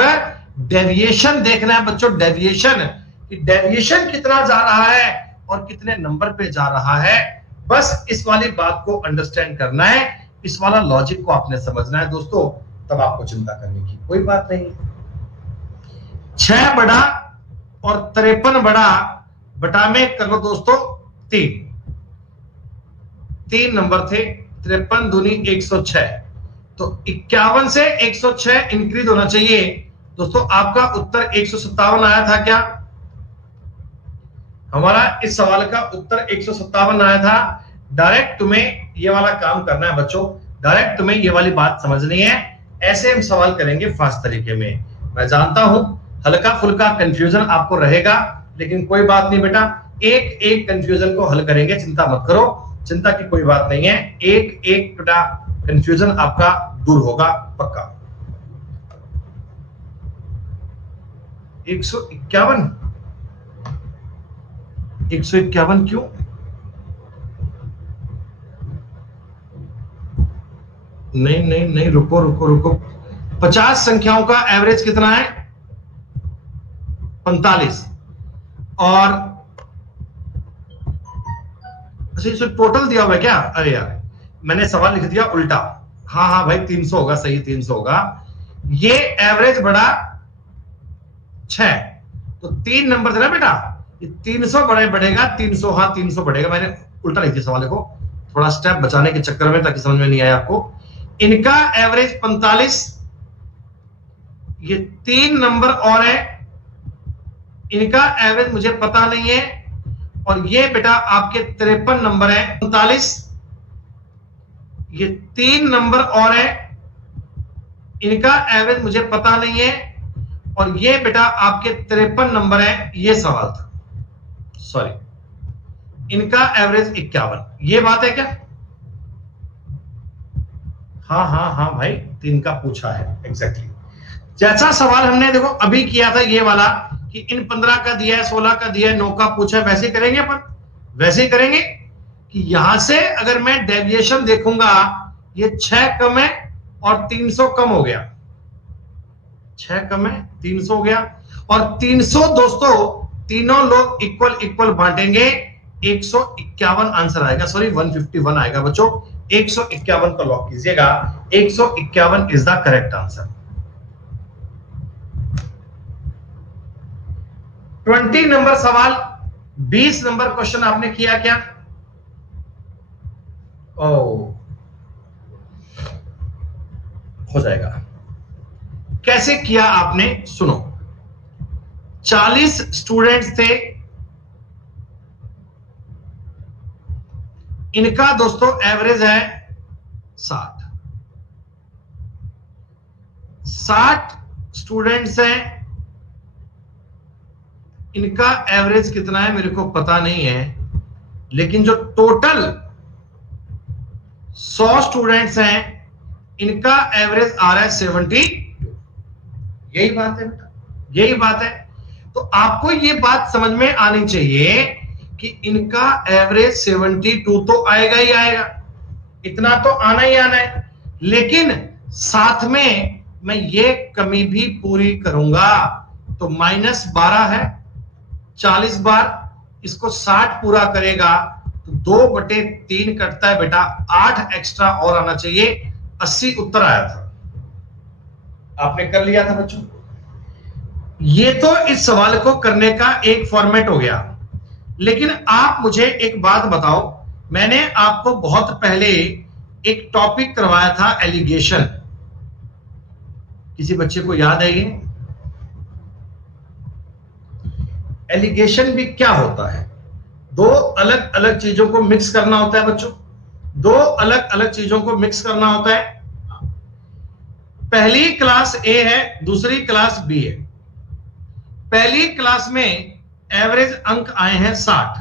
डेविएशन देखना है बच्चों, डेविएशन, कि डेविएशन कितना जा रहा है और कितने नंबर पे जा रहा है। बस इस वाली बात को अंडरस्टैंड करना है, इस वाला लॉजिक को आपने समझना है दोस्तों, तब आपको चिंता करने की कोई बात नहीं। 6 बढ़ा और 53 बढ़ा, बटा में कर लो दोस्तों 3 नंबर थे, 53 दूनी 106, तो 51 से 106 इंक्रीज होना चाहिए। दोस्तों आपका उत्तर 157 आया था क्या? हमारा इस सवाल का उत्तर 157 आया था। डायरेक्ट तुम्हें ये वाला काम करना है बच्चों, डायरेक्ट तुम्हें ये वाली बात समझनी है। ऐसे हम सवाल करेंगे फास्ट तरीके में। मैं जानता हूं हल्का फुल्का कंफ्यूजन आपको रहेगा, लेकिन कोई बात नहीं बेटा, एक एक कंफ्यूजन को हल करेंगे, चिंता मत करो, चिंता की कोई बात नहीं है। एक एक बेटा कंफ्यूजन आपका दूर होगा पक्का। 151, 151 क्यों? नहीं नहीं नहीं, रुको रुको रुको, 50 संख्याओं का एवरेज कितना है? 45। और अच्छा, इसे टोटल दिया हुआ है क्या? अरे यार, मैंने सवाल लिख दिया उल्टा। हाँ हाँ भाई, 300 होगा, सही 300 होगा। ये एवरेज बढ़ा 6, तो 3 नंबर देना बेटा। ये 300 बढ़ेगा 300, हाँ 300 बढ़ेगा। मैंने उल्टा लिख दिया सवाल को, थोड़ा स्टेप बचाने के चक्कर में, ताकि समझ में नहीं आया आपको। इनका एवरेज 45, ये 3 नंबर और है, इनका एवरेज मुझे पता नहीं है। और ये बेटा आपके 53 नंबर है। 45, ये 3 नंबर और है, इनका एवरेज मुझे पता नहीं है। और ये बेटा आपके 53 नंबर है। ये सवाल था, सॉरी, इनका एवरेज 51। ये बात है क्या? हाँ हाँ हाँ भाई, 3 का पूछा है एग्जैक्टली। जैसा सवाल हमने देखो अभी किया था ये वाला, कि इन 15 का दिया है, 16 का दिया है, 9 का पूछा है, वैसे करेंगे अपन। वैसे ही करेंगे कि यहां से अगर मैं डेविएशन देखूंगा, ये 6 कम है और 300 कम हो गया। 6 कम है, 300 हो गया। और 300 दोस्तों तीनों लोग इक्वल इक्वल बांटेंगे, 151 आंसर आएगा। सॉरी, 151 आएगा बच्चों। 151 को लॉक कीजिएगा। 151 is the correct answer. 20 number सवाल, 20 नंबर क्वेश्चन आपने किया क्या? ओ, हो जाएगा। कैसे किया आपने, सुनो। 40 स्टूडेंट्स थे, इनका दोस्तों एवरेज है 60। 60 स्टूडेंट्स हैं, इनका एवरेज कितना है मेरे को पता नहीं है, लेकिन जो टोटल 100 स्टूडेंट्स हैं, इनका एवरेज आ रहा है 72। यही बात है बेटा, यही बात है। तो आपको ये बात समझ में आनी चाहिए कि इनका एवरेज 72 तो आएगा ही आएगा, इतना तो आना ही आना है। लेकिन साथ में मैं ये कमी भी पूरी करूंगा, तो -12 है। 40 बार इसको 60 पूरा करेगा तो 2/3 कटता है बेटा, 8 एक्स्ट्रा और आना चाहिए। 80 उत्तर आया था, आपने कर लिया था बच्चों। ये तो इस सवाल को करने का एक फॉर्मेट हो गया। लेकिन आप मुझे एक बात बताओ, मैंने आपको बहुत पहले एक टॉपिक करवाया था, एलिगेशन। किसी बच्चे को याद है ये? एलिगेशन भी क्या होता है? दो अलग अलग चीजों को मिक्स करना होता है बच्चों, दो अलग अलग चीजों को मिक्स करना होता है। पहली क्लास ए है, दूसरी क्लास बी है। पहली क्लास में एवरेज अंक आए हैं 60।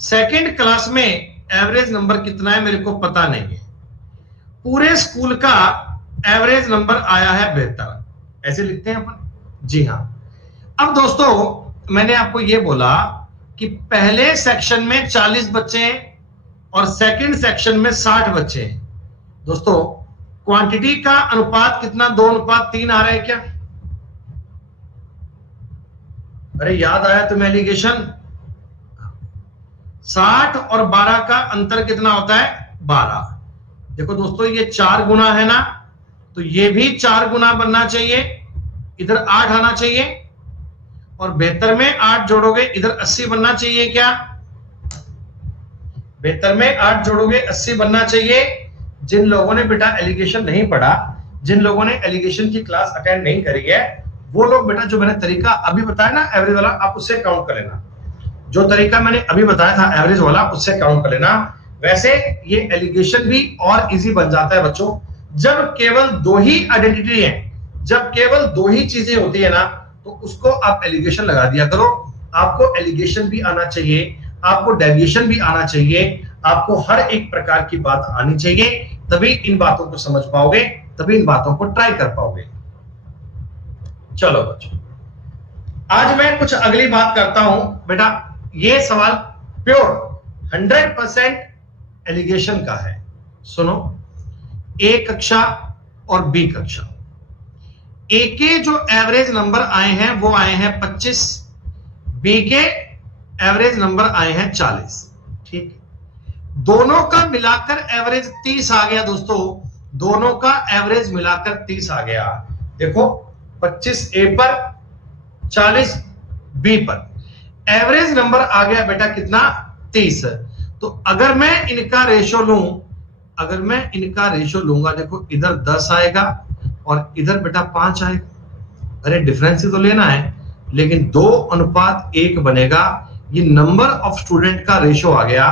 सेकंड क्लास में एवरेज नंबर कितना है मेरे को पता नहीं है। पूरे स्कूल का एवरेज नंबर आया है 72। ऐसे लिखते हैं अपन, जी हां। अब दोस्तों मैंने आपको यह बोला कि पहले सेक्शन में 40 बच्चे हैं और सेकंड सेक्शन में 60 बच्चे हैं। दोस्तों क्वांटिटी का अनुपात कितना? 2:3 आ रहा है क्या? अरे याद आया तुम्हें एलिगेशन? 60 और 12 का अंतर कितना होता है? 12। देखो दोस्तों ये 4 गुना है ना, तो ये भी 4 गुना बनना चाहिए, इधर 8 आना चाहिए। और 72 में 8 जोड़ोगे इधर 80 बनना चाहिए क्या? 72 में 8 जोड़ोगे 80 बनना चाहिए। जिन लोगों ने बेटा एलिगेशन नहीं पढ़ा, जिन लोगों ने एलिगेशन की क्लास अटेंड नहीं करी है, वो लोग बेटा जो मैंने तरीका अभी बताया ना एवरेज वाला, आप उससे काउंट कर लेना। जो तरीका मैंने अभी बताया था एवरेज वाला, उससे काउंट कर लेना। वैसे ये एलिगेशन भी और इजी बन जाता है बच्चों, जब केवल 2 ही आइडेंटिटी है, जब केवल 2 ही चीजें होती है ना, तो उसको आप एलिगेशन लगा दिया करो। आपको एलिगेशन भी आना चाहिए, आपको डेविएशन भी आना चाहिए, आपको हर एक प्रकार की बात आनी चाहिए, तभी इन बातों को समझ पाओगे, तभी इन बातों को ट्राई कर पाओगे। चलो बच्चों, आज मैं कुछ अगली बात करता हूं बेटा। ये सवाल प्योर 100% एलिगेशन का है। सुनो, ए कक्षा और बी कक्षा, ए के जो एवरेज नंबर आए हैं वो आए हैं 25, बी के एवरेज नंबर आए हैं 40। ठीक, दोनों का मिलाकर एवरेज 30 आ गया दोस्तों, दोनों का एवरेज मिलाकर 30 आ गया। देखो 25 ए पर, 40 बी पर, एवरेज नंबर आ गया बेटा कितना, 30। तो अगर मैं इनका रेशो लूं, अगर मैं इनका रेशो लूंगा, देखो इधर 10 आएगा और इधर बेटा 5 आएगा। अरे डिफरेंस ही तो लेना है, लेकिन 2:1 बनेगा। ये नंबर ऑफ स्टूडेंट का रेशो आ गया,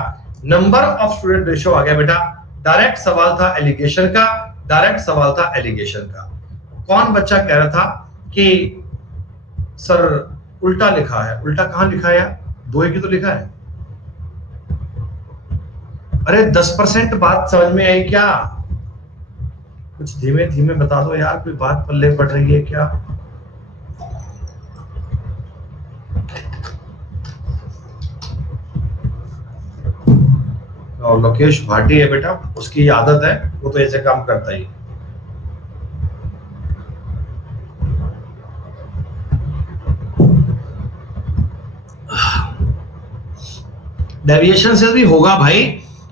नंबर ऑफ स्टूडेंट रेशो आ गया बेटा। डायरेक्ट सवाल था एलिगेशन का, डायरेक्ट सवाल था एलिगेशन का। कौन बच्चा कह रहा था कि सर उल्टा लिखा है? उल्टा कहां लिखा है यार, 2 की तो लिखा है। अरे 10% बात समझ में आई क्या? कुछ धीमे धीमे बता दो यार, कोई बात पल्ले पड़ रही है क्या? और लोकेश भाटी है बेटा, उसकी आदत है, वो तो ऐसे काम करता ही। डेविएशन से भी होगा भाई,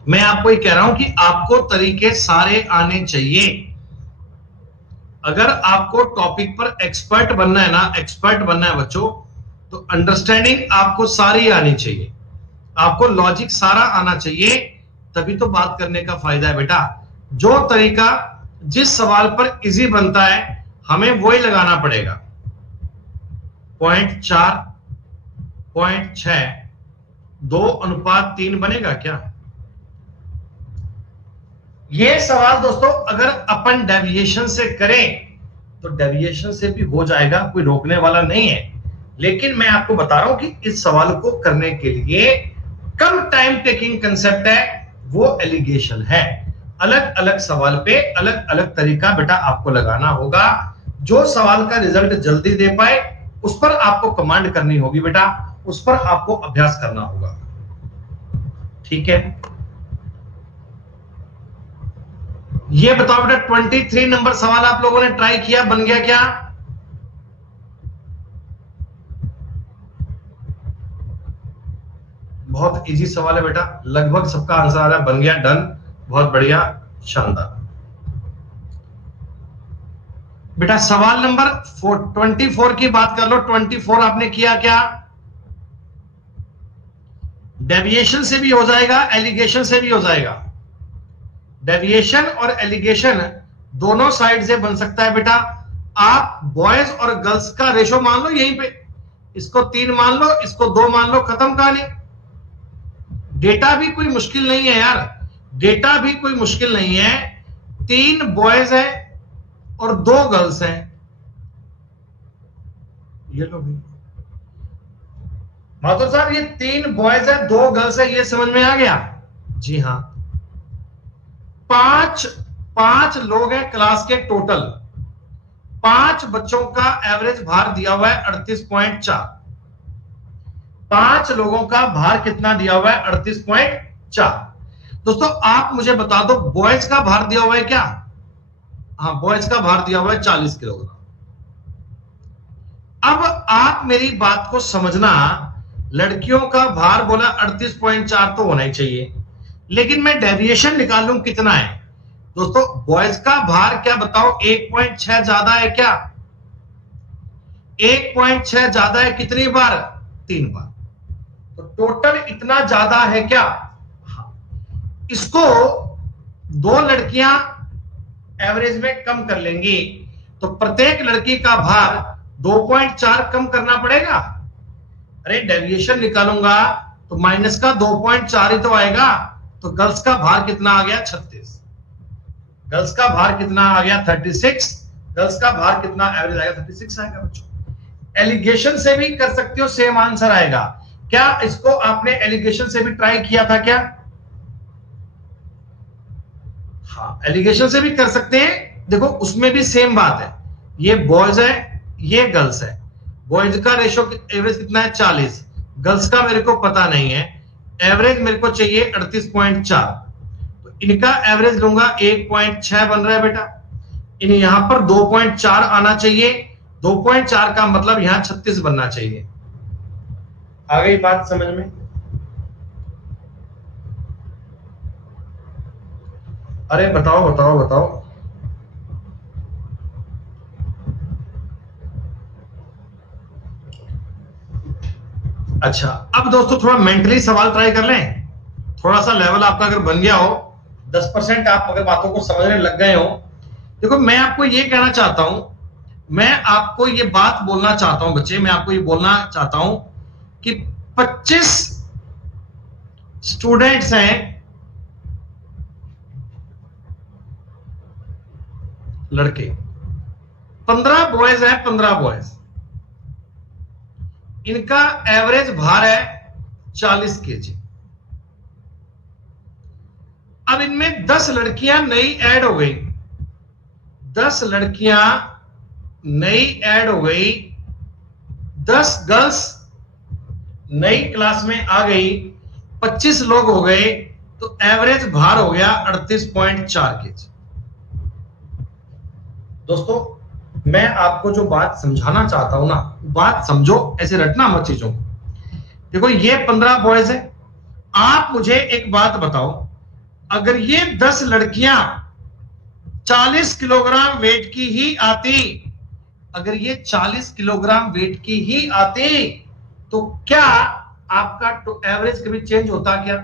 मैं आपको ये कह रहा हूं कि आपको तरीके सारे आने चाहिए। अगर आपको टॉपिक पर एक्सपर्ट बनना है ना, एक्सपर्ट बनना है बच्चों, तो अंडरस्टैंडिंग आपको सारी आनी चाहिए, आपको लॉजिक सारा आना चाहिए, तभी तो बात करने का फायदा है बेटा। जो तरीका जिस सवाल पर इजी बनता है हमें वही लगाना पड़ेगा। 0.4, 0.6, 2:3 बनेगा क्या? ये सवाल दोस्तों अगर अपन डेविएशन से करें तो डेविएशन से भी हो जाएगा, कोई रोकने वाला नहीं है। लेकिन मैं आपको बता रहा हूं कि इस सवाल को करने के लिए कम टाइम टेकिंग कंसेप्ट है, वो एलिगेशन है। अलग अलग सवाल पे अलग अलग तरीका बेटा आपको लगाना होगा। जो सवाल का रिजल्ट जल्दी दे पाए उस पर आपको कमांड करनी होगी बेटा, उस पर आपको अभ्यास करना होगा। ठीक है, ये बताओ बेटा 23 नंबर सवाल आप लोगों ने ट्राई किया, बन गया क्या? बहुत इजी सवाल है बेटा, लगभग सबका आंसर आ रहा है, बन गया, डन, बहुत बढ़िया, शानदार। बेटा सवाल नंबर 24 की बात कर लो। 24 आपने किया क्या? डेविएशन से भी हो जाएगा, एलिगेशन से भी हो जाएगा। डेविएशन और एलिगेशन दोनों साइड से बन सकता है बेटा। आप बॉयज और गर्ल्स का रेशो मान लो यहीं पे, इसको 3 मान लो, इसको 2 मान लो, खत्म कहानी। डेटा भी कोई मुश्किल नहीं है यार, डेटा भी कोई मुश्किल नहीं है। 3 बॉयज है और 2 गर्ल्स हैं। ये लो भी माथुर साहब, ये 3 बॉयज है 2 गर्ल्स है, ये समझ में आ गया? जी हाँ। 5 लोग हैं क्लास के टोटल, 5 बच्चों का एवरेज भार दिया हुआ है 38.4। 5 लोगों का भार कितना दिया हुआ है? 38.4। दोस्तों आप मुझे बता दो बॉयज का भार दिया हुआ है क्या? हाँ, बॉयज का भार दिया हुआ है 40 किलोग्राम। अब आप मेरी बात को समझना, लड़कियों का भार बोला 38.4 तो होना ही चाहिए, लेकिन मैं डेविएशन निकाल लूं कितना है। दोस्तों बॉयज का भार क्या बताओ, 1.6 ज्यादा है क्या? 1.6 ज्यादा है कितनी बार? 3 बार। तो टोटल इतना ज्यादा है क्या? हाँ। इसको 2 लड़कियां एवरेज में कम कर लेंगी तो प्रत्येक लड़की का भार 2.4 कम करना पड़ेगा। अरे डेविएशन निकालूंगा तो माइनस का 2.4 ही तो आएगा। तो गर्ल्स का भार कितना आ गया? 36। गर्ल्स का भार कितना आ गया? 36। गर्ल्स का भार कितना एवरेज आएगा? 36 आएगा बच्चों। एलिगेशन से भी कर सकते हो, सेम आंसर आएगा। क्या इसको आपने एलिगेशन से भी ट्राई किया था क्या? हाँ, एलिगेशन से भी कर सकते हैं। देखो उसमें भी सेम बात है, ये बॉयज है, ये गर्ल्स है। बॉयज का रेशो एवरेज कितना है 40, गर्ल्स का मेरे को पता नहीं है, एवरेज मेरे को चाहिए 38.4, तो इनका एवरेज लूंगा 1.6 बन रहा है बेटा, इन यहां पर 2.4 आना चाहिए, 2.4 का मतलब यहां 36 बनना चाहिए। आ गई बात समझ में? अरे बताओ बताओ बताओ। अच्छा, अब दोस्तों थोड़ा मेंटली सवाल ट्राई कर लें, थोड़ा सा लेवल आपका अगर बन गया हो, 10% आप अगर बातों को समझने लग गए हो। देखो मैं आपको ये कहना चाहता हूं, मैं आपको ये बात बोलना चाहता हूं बच्चे, मैं आपको ये बोलना चाहता हूं कि 25 स्टूडेंट्स हैं, लड़के, 15 बॉयज हैं, 15 बॉयज, इनका एवरेज भार है 40 केजी। अब इनमें 10 लड़कियां नई ऐड हो गई, 10 लड़कियां नई ऐड हो गई, 10 गर्ल्स नई क्लास में आ गई, 25 लोग हो गए, तो एवरेज भार हो गया 38.4 केजी। दोस्तों मैं आपको जो बात समझाना चाहता हूं ना, बात समझो, ऐसे रटना मत चीजों को। देखो ये 15 बॉयज है, आप मुझे एक बात बताओ, अगर ये 10 लड़कियां 40 किलोग्राम वेट की ही आती, अगर ये 40 किलोग्राम वेट की ही आती, तो क्या आपका एवरेज कभी चेंज होता क्या?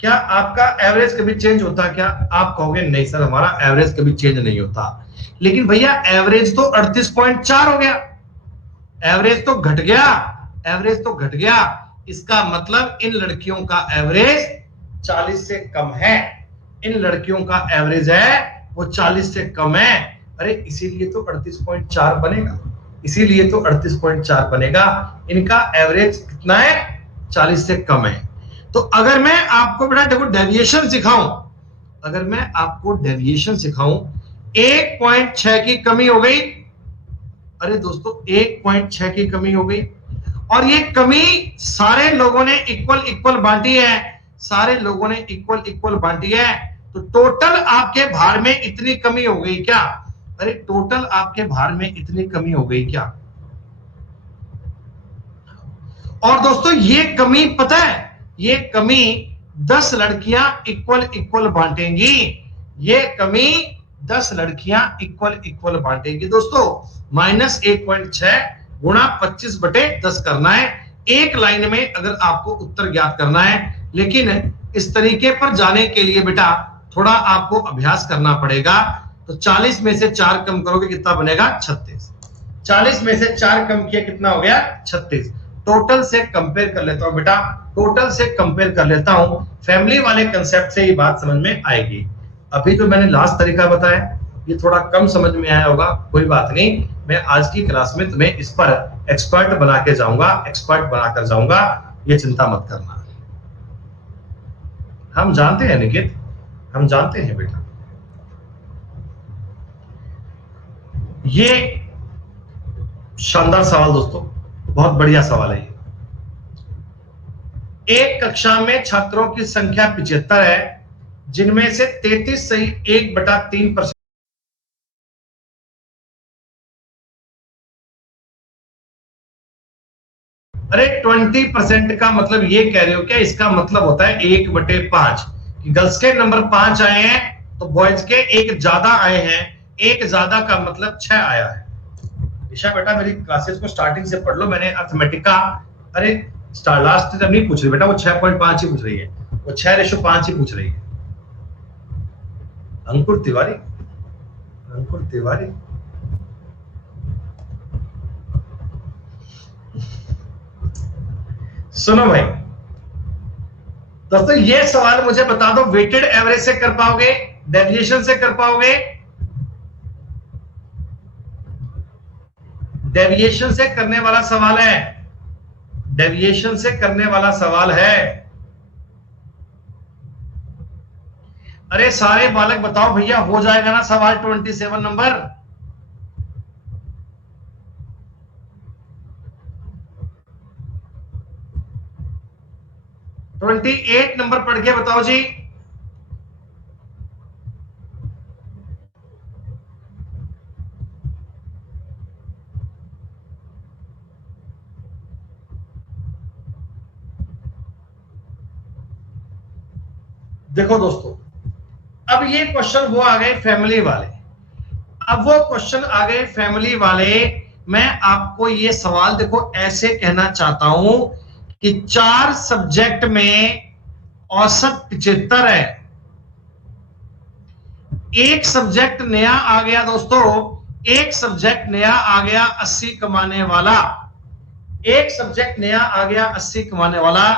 क्या आपका एवरेज कभी चेंज होता क्या? आप कहोगे नहीं सर हमारा एवरेज कभी चेंज नहीं होता। लेकिन भैया एवरेज तो 38.4 हो गया, एवरेज तो घट गया, एवरेज तो घट गया, इसका मतलब इन लड़कियों का एवरेज 40 से कम है, इन लड़कियों का एवरेज है वो 40 से कम है। अरे इसीलिए तो 38.4 बनेगा, इसीलिए तो 38.4 बनेगा, इनका एवरेज कितना है? 40 से कम है। तो अगर मैं आपको बेटा देखो डेविएशन सिखाऊं, अगर मैं आपको डेविएशन सिखाऊं, 1.6 की कमी हो गई, अरे दोस्तों 1.6 की कमी हो गई, और ये कमी सारे लोगों ने इक्वल इक्वल बांटी है, सारे लोगों ने इक्वल इक्वल बांटी है, तो टोटल आपके भार में इतनी कमी हो गई क्या? अरे टोटल आपके भार में इतनी कमी हो गई क्या? और दोस्तों ये कमी पता है, ये कमी 10 लड़कियां इक्वल इक्वल बांटेंगी, ये कमी 10 लड़कियां इक्वल इक्वल बांटेंगी दोस्तों। -1.6 गुणा 25/10 करना है, एक लाइन में अगर आपको उत्तर ज्ञात करना है। लेकिन इस तरीके पर जाने के लिए बेटा थोड़ा आपको अभ्यास करना पड़ेगा। तो 40 में से 4 कम करोगे कितना बनेगा? 36। 40 में से 4 कम किया कितना हो गया? 36। टोटल से कंपेयर कर लेता हूं बेटा, टोटल से कंपेयर कर लेता हूं, फैमिली वाले कंसेप्ट से ये बात समझ में आएगी। अभी जो मैंने लास्ट तरीका बताया ये थोड़ा कम समझ में आया होगा, कोई बात नहीं, मैं आज की क्लास में तुम्हें इस पर एक्सपर्ट बना के जाऊंगा, एक्सपर्ट बनाकर जाऊंगा, ये चिंता मत करना। हम जानते हैं निकित, हम जानते हैं बेटा। ये शानदार सवाल दोस्तों, बहुत बढ़िया सवाल है। एक कक्षा में छात्रों की संख्या 75 है, जिनमें से 33 सही 1/3%। अरे 20% का मतलब ये कह रहे हो क्या? इसका मतलब होता है 1/5 कि गर्ल्स के नंबर 5 आए हैं तो बॉयज के एक ज्यादा आए हैं, एक ज्यादा का मतलब 6 आया है। ईशा बेटा मेरी क्लासेस को स्टार्टिंग से पढ़ लो, मैंने अर्थमेटिक का, अरे लास्ट तक नहीं पूछ रही बेटा, वो 6.5 ही पूछ रही है, वो 6:5 ही पूछ रही है। अंकुर तिवारी, अंकुर तिवारी, सुनो भाई दोस्तों, ये सवाल मुझे बता दो, वेटेड एवरेज से कर पाओगे, डेविएशन से कर पाओगे? डेविएशन से करने वाला सवाल है, डेविएशन से करने वाला सवाल है। अरे सारे बालक बताओ भैया, हो जाएगा ना सवाल 27 नंबर? 28 नंबर पढ़ के बताओ जी। देखो दोस्तों, अब ये क्वेश्चन वो आ गए फैमिली वाले। अब वो क्वेश्चन आ गए फैमिली वाले। मैं आपको ये सवाल देखो ऐसे कहना चाहता हूं कि 4 सब्जेक्ट में औसत 75 है। एक सब्जेक्ट नया आ गया दोस्तों, एक सब्जेक्ट नया आ गया 80 कमाने वाला। एक सब्जेक्ट नया आ गया 80 कमाने वाला।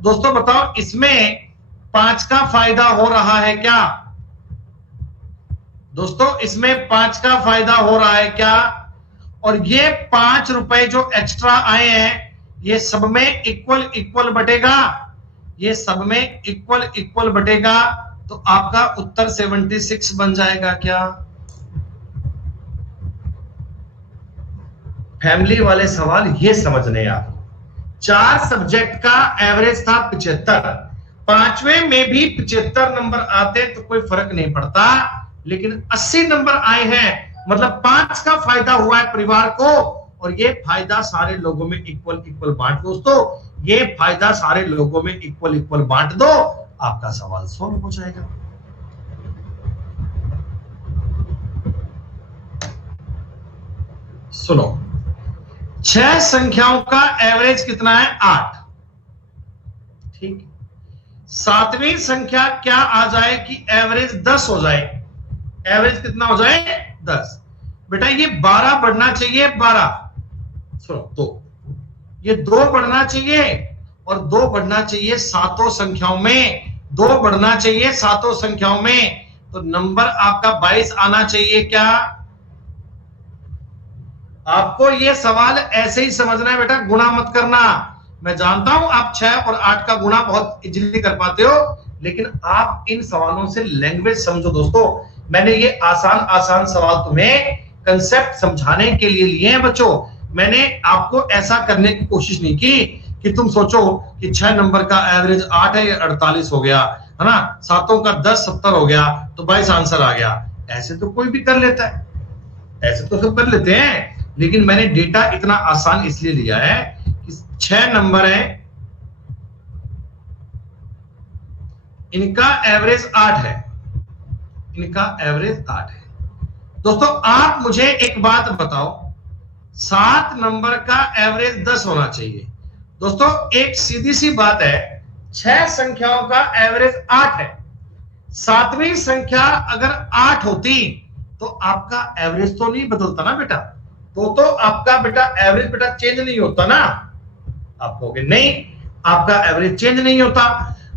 दोस्तों बताओ, इसमें 5 का फायदा हो रहा है क्या? दोस्तों इसमें 5 का फायदा हो रहा है क्या? और ये 5 रुपए जो एक्स्ट्रा आए हैं, ये सब में इक्वल इक्वल बटेगा। ये सब में इक्वल इक्वल बटेगा। तो आपका उत्तर 76 बन जाएगा क्या? फैमिली वाले सवाल ये समझने आपको। 4 सब्जेक्ट का एवरेज था 75, पांचवें में भी 75 नंबर आते तो कोई फर्क नहीं पड़ता, लेकिन 80 नंबर आए हैं, मतलब 5 का फायदा हुआ है परिवार को। और ये फायदा सारे लोगों में इक्वल इक्वल बांट दोस्तों, ये फायदा सारे लोगों में इक्वल इक्वल बांट दो, आपका सवाल सॉल्व हो जाएगा। सुनो, 6 संख्याओं का एवरेज कितना है? 8। ठीक। 7वीं संख्या क्या आ जाए कि एवरेज 10 हो जाए? एवरेज कितना हो जाए? 10। बेटा ये 12 बढ़ना चाहिए, 12। सुनो, 2, ये 2 बढ़ना चाहिए, और 2 बढ़ना चाहिए सातों संख्याओं में, 2 बढ़ना चाहिए सातों संख्याओं में। तो नंबर आपका 22 आना चाहिए क्या? आपको ये सवाल ऐसे ही समझना है बेटा, गुणा मत करना। मैं जानता हूं आप 6 और 8 का गुणा बहुत इजीली कर पाते हो, लेकिन आप इन सवालों से लैंग्वेज समझो दोस्तों। मैंने ये आसान आसान सवाल तुम्हें कंसेप्ट समझाने के लिए लिए हैं बच्चों। मैंने आपको ऐसा करने की कोशिश नहीं की कि तुम सोचो कि 6 नंबर का एवरेज 8 है, 48 हो गया, है ना, सातों का 10 70 हो गया, तो 22 आंसर आ गया। ऐसे तो कोई भी कर लेता है, ऐसे तो सब कर लेते हैं, लेकिन मैंने डेटा इतना आसान इसलिए लिया है कि 6 नंबर है, इनका एवरेज 8 है, इनका एवरेज 8 है। दोस्तों आप मुझे एक बात बताओ, 7 नंबर का एवरेज 10 होना चाहिए। दोस्तों एक सीधी सी बात है, 6 संख्याओं का एवरेज 8 है, 7वीं संख्या अगर 8 होती तो आपका एवरेज तो नहीं बदलता ना बेटा, तो आपका बेटा एवरेज बेटा चेंज नहीं होता ना। आप कहोगे नहीं, आपका एवरेज चेंज नहीं होता,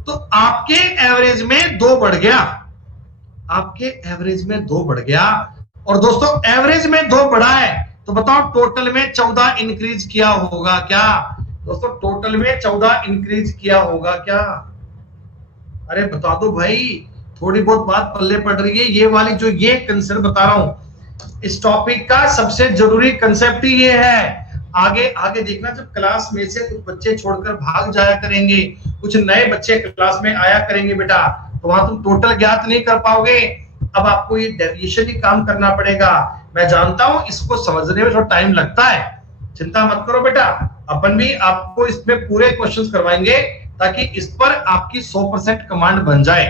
तो आपके एवरेज में 2 बढ़ गया, आपके एवरेज में 2 बढ़ गया। और दोस्तों एवरेज में 2 बढ़ा है, तो बताओ टोटल में 14 इंक्रीज किया होगा क्या? दोस्तों टोटल में 14 इंक्रीज किया होगा क्या? अरे बता दो भाई, थोड़ी बहुत बात पल्ले पड़ रही है। ये वाली जो ये कंसेप्ट बता रहा हूं, इस टॉपिक का सबसे जरूरी कंसेप्ट ही ये है। आगे आगे देखना, जब क्लास में से कुछ बच्चे छोड़कर भाग जाया करेंगे, कुछ नए बच्चे क्लास में आया करेंगे बेटा, तो वहां तुम टोटल ज्ञात नहीं कर पाओगे। अब आपको ये डेविएशन ही काम करना पड़ेगा। मैं जानता हूं इसको समझने में थोड़ा टाइम लगता है, चिंता मत करो बेटा, अपन भी आपको इसमें पूरे क्वेश्चंस करवाएंगे ताकि इस पर आपकी 100% कमांड बन जाए।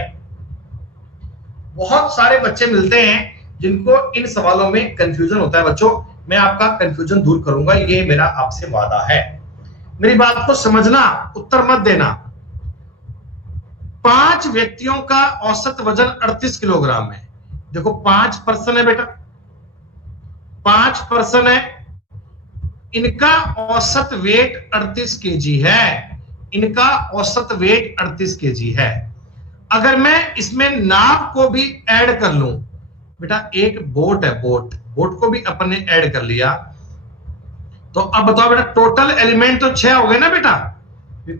बहुत सारे बच्चे मिलते हैं जिनको इन सवालों में कंफ्यूजन होता है बच्चों, मैं आपका कंफ्यूजन दूर करूंगा, ये मेरा आपसे वादा है। मेरी बात को समझना, उत्तर मत देना। 5 व्यक्तियों का औसत वजन 38 किलोग्राम है। देखो 5 पर्सन है बेटा, 5 पर्सन है, इनका औसत वेट 38 केजी है, इनका औसत वेट 38 केजी है। अगर मैं इसमें नाव को भी ऐड कर लूं बेटा, एक बोट है, बोट को भी अपन ने ऐड कर लिया, तो अब बताओ बेटा टोटल एलिमेंट तो 6 हो गए ना बेटा।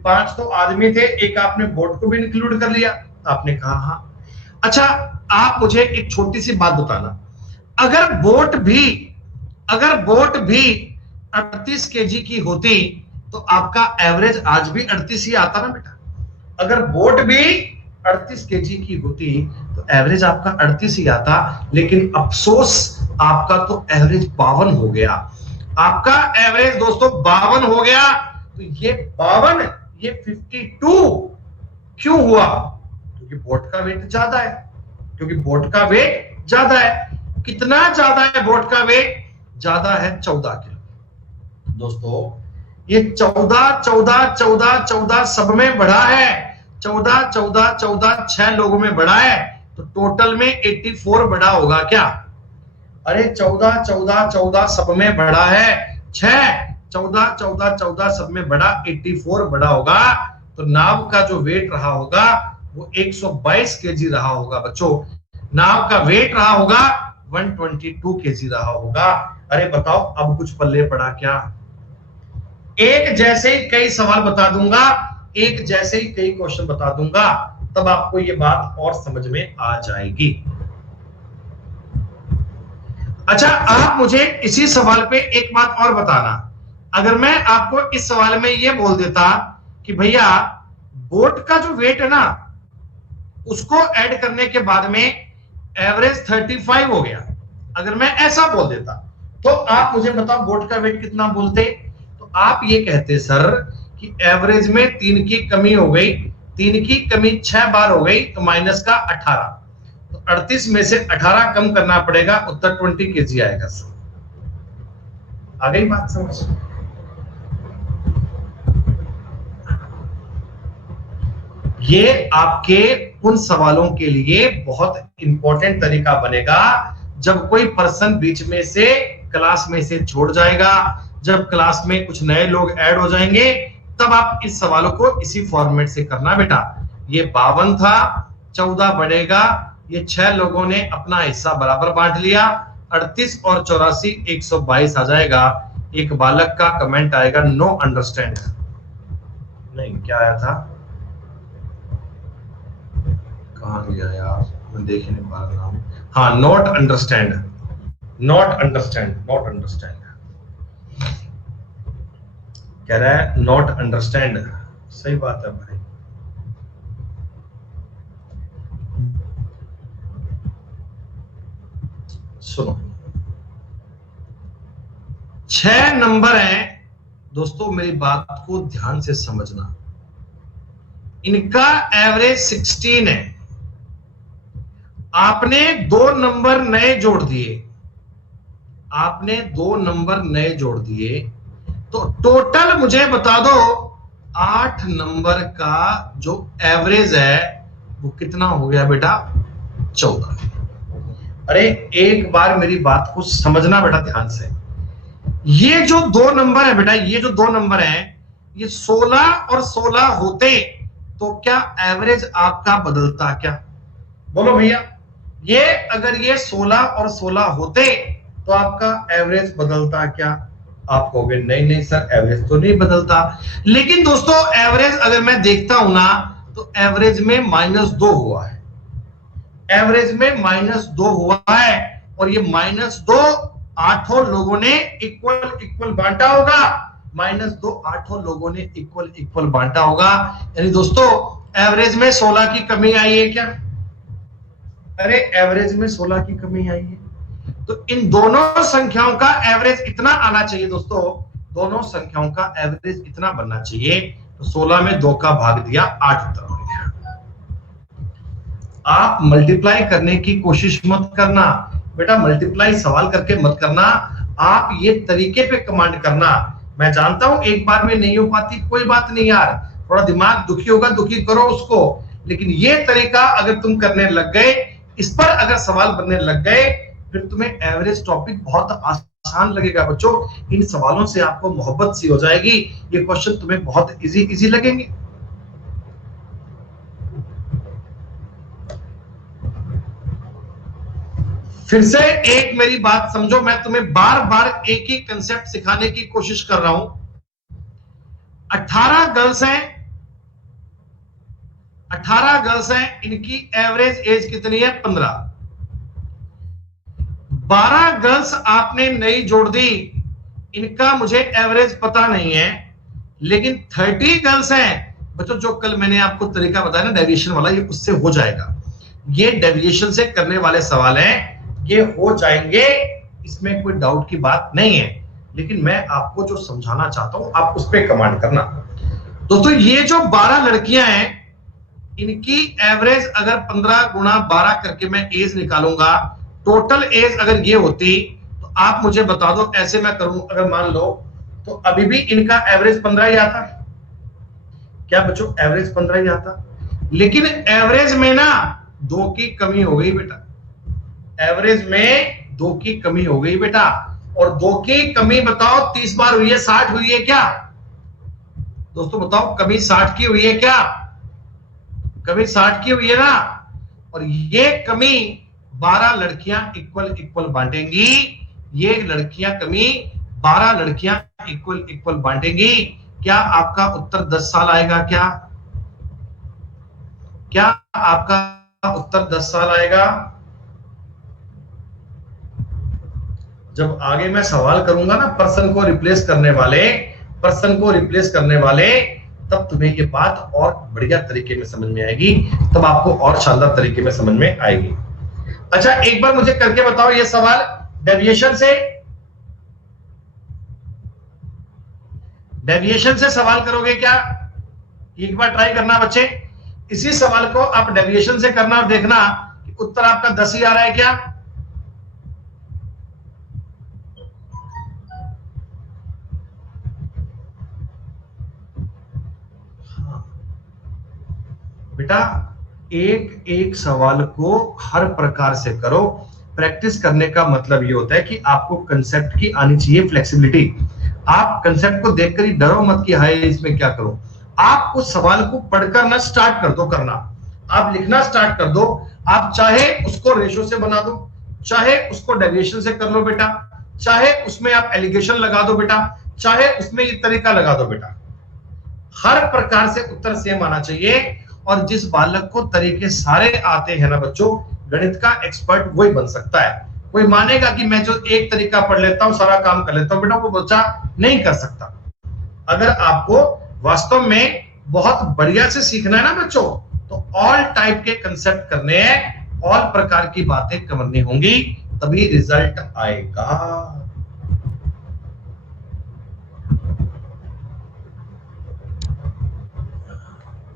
5 तो आदमी थे, एक आपने बोट को भी इंक्लूड कर लिया, आपने कहा हाँ। अच्छा आप मुझे एक छोटी सी बात बताना, अगर बोट भी 38 केजी की होती तो आपका एवरेज आज भी 38 ही आता ना बेटा। अगर बोट भी 38 केजी की होती तो एवरेज आपका 38 ही आता, लेकिन अफसोस आपका तो एवरेज 52 हो गया। आपका एवरेज दोस्तों 52 हो गया। तो ये 52, ये 52 क्यों हुआ? क्योंकि बोट का वेट ज्यादा है, क्योंकि बोट का वेट ज्यादा है। कितना ज्यादा है बोट का वेट? ज्यादा है 14 किलो। दोस्तों ये 14 14 14 14 सब में बढ़ा है, 14 14 14 6 लोगों में बढ़ा है, तो टोटल में 84 बढ़ा होगा क्या? अरे 14 14 14 सब में बढ़ा है 6, 14 14 14 सब में बढ़ा 84 बढ़ा होगा। तो नाव का जो वेट रहा होगा वो 122 केजी रहा होगा बच्चों। नाव का वेट रहा होगा 122 केजी रहा होगा। अरे बताओ अब कुछ पल्ले पड़ा क्या? एक जैसे ही कई सवाल बता दूंगा, एक जैसे ही कई क्वेश्चन बता दूंगा, तब आपको ये बात और समझ में आ जाएगी। अच्छा, आप मुझे इसी सवाल पे एक बात और बताना। अगर मैं आपको इस सवाल में ये बोल देता कि भैया बोट का जो वेट है ना, उसको ऐड करने के बाद में एवरेज 35 हो गया, अगर मैं ऐसा बोल देता, तो आप मुझे बताओ बोट का वेट कितना बोलते? तो आप ये कहते सर कि एवरेज में 3 की कमी हो गई, 3 की कमी 6 बार हो गई, तो माइनस का 18, तो 38 में से 18 कम करना पड़ेगा, उत्तर 20 केजी आएगा सर। आ गई बात समझ? ये आपके उन सवालों के लिए बहुत इंपॉर्टेंट तरीका बनेगा जब कोई पर्सन बीच में से क्लास में से छोड़ जाएगा, जब क्लास में कुछ नए लोग ऐड हो जाएंगे, तब आप इस सवालों को इसी फॉर्मेट से करना बेटा। ये 52 था, 14 बढ़ेगा, ये 6 लोगों ने अपना हिस्सा बराबर बांट लिया, 38 और 84 122 आ जाएगा। एक बालक का कमेंट आएगा नो अंडरस्टैंड। नहीं, क्या आया था? कहां गया यार, मैं देख नहीं पा रहा हूं। हाँ, not understand, not understand, not understand कह रहा है, नॉट अंडरस्टैंड। सही बात है भाई। सुनो, 6 नंबर हैं दोस्तों, मेरी बात को ध्यान से समझना। इनका एवरेज 16 है, आपने 2 नंबर नए जोड़ दिए, आपने 2 नंबर नए जोड़ दिए, तो टोटल मुझे बता दो 8 नंबर का जो एवरेज है वो कितना हो गया बेटा? 14। अरे एक बार मेरी बात को समझना बेटा ध्यान से। ये जो 2 नंबर है बेटा, ये जो 2 नंबर है, ये 16 और 16 होते तो क्या एवरेज आपका बदलता क्या? बोलो भैया, ये अगर ये 16 और 16 होते तो आपका एवरेज बदलता क्या? आप कहोगे नहीं नहीं सर, एवरेज तो नहीं बदलता। लेकिन दोस्तों एवरेज अगर मैं देखता हूं ना, तो एवरेज में -2 हुआ है, एवरेज में -2 हुआ है, और ये -2 8 लोगों ने इक्वल इक्वल बांटा होगा, -2 8 लोगों ने इक्वल इक्वल बांटा होगा। यानी दोस्तों एवरेज में 16 की कमी आई है क्या? अरे एवरेज में 16 की कमी आई है, तो इन दोनों संख्याओं का एवरेज इतना आना चाहिए दोस्तों, दोनों संख्याओं का एवरेज इतना बनना चाहिए। तो 16 में 2 का भाग दिया, 8 उत्तर हो गया। आप मल्टीप्लाई करने की कोशिश मत करना बेटा, मल्टीप्लाई सवाल करके मत करना, आप ये तरीके पे कमांड करना। मैं जानता हूं एक बार में नहीं हो पाती, कोई बात नहीं यार, थोड़ा दिमाग दुखी होगा, दुखी करो उसको, लेकिन ये तरीका अगर तुम करने लग गए, इस पर अगर सवाल बनने लग गए, फिर तुम्हें एवरेज टॉपिक बहुत आसान लगेगा बच्चों। इन सवालों से आपको मोहब्बत सी हो जाएगी, ये क्वेश्चन तुम्हें बहुत इजी इजी लगेंगे। फिर से एक मेरी बात समझो, मैं तुम्हें बार बार एक ही कंसेप्ट सिखाने की कोशिश कर रहा हूं। 18 गर्ल्स हैं, 18 गर्ल्स हैं, इनकी एवरेज एज कितनी है? 15। 12 गर्ल्स आपने नई जोड़ दी, इनका मुझे एवरेज पता नहीं है, लेकिन 30 गर्ल्स हैं बच्चों जो कल मैंने आपको तरीका बताया ना डेविएशन वाला, ये उससे हो जाएगा। ये डेविएशन से करने वाले सवाल हैं, ये हो जाएंगे, इसमें कोई डाउट की बात नहीं है। लेकिन मैं आपको जो समझाना चाहता हूं आप उस पर कमांड करना। दोस्तों ये जो 12 लड़कियां हैं, इनकी एवरेज अगर 15 गुणा 12 करके मैं एज निकालूंगा, टोटल एज अगर ये होती, तो आप मुझे बता दो, ऐसे मैं करूं अगर मान लो, तो अभी भी इनका एवरेज 15 ही आता। क्या बच्चों एवरेज 15 ही आता? लेकिन एवरेज में ना 2 की कमी हो गई बेटा, एवरेज में 2 की कमी हो गई बेटा। और 2 की कमी बताओ 30 बार हुई है, 60 हुई है क्या? दोस्तों बताओ, कमी 60 की हुई है क्या? कमी 60 की हुई है ना? और ये कमी 12 लड़कियां इक्वल इक्वल बांटेंगी। ये लड़कियां कमी 12 लड़कियां इक्वल इक्वल बांटेंगी। क्या आपका उत्तर 10 साल आएगा? क्या क्या आपका उत्तर 10 साल आएगा? जब आगे मैं सवाल करूंगा ना पर्सन को रिप्लेस करने वाले, पर्सन को रिप्लेस करने वाले, तब तुम्हें ये बात और बढ़िया तरीके में समझ में आएगी, तब आपको और शानदार तरीके में समझ में आएगी। अच्छा एक बार मुझे करके बताओ ये सवाल डेविएशन से, डेविएशन से सवाल करोगे क्या? एक बार ट्राई करना बच्चे, इसी सवाल को आप डेविएशन से करना और देखना कि उत्तर आपका 10 ही आ रहा है क्या? बेटा एक एक सवाल को हर प्रकार से करो। प्रैक्टिस करने का मतलब ये होता है कि आपको कंसेप्ट की आनी चाहिए फ्लेक्सिबिलिटी। आप कंसेप्ट को देखकर ही डरो मत कि हाय इसमें क्या करूं। आप उस सवाल को पढ़कर ना स्टार्ट कर दो करना, आप लिखना स्टार्ट कर दो। आप चाहे उसको रेशो से बना दो, चाहे उसको डेविएशन से कर लो बेटा, चाहे उसमें आप एलिगेशन लगा दो बेटा, चाहे उसमें ये तरीका लगा दो बेटा, हर प्रकार से उत्तर सेम आना चाहिए। और जिस बालक को तरीके सारे आते हैं ना बच्चों, गणित का एक्सपर्ट वही बन सकता है। कोई मानेगा कि मैं जो एक तरीका पढ़ लेता हूं सारा काम कर लेता हूं, बेटा वो बच्चा नहीं कर सकता। अगर आपको वास्तव में बहुत बढ़िया से सीखना है ना बच्चों, तो ऑल टाइप के कंसेप्ट करने हैं, ऑल प्रकार की बातें करनी होंगी, तभी रिजल्ट आएगा।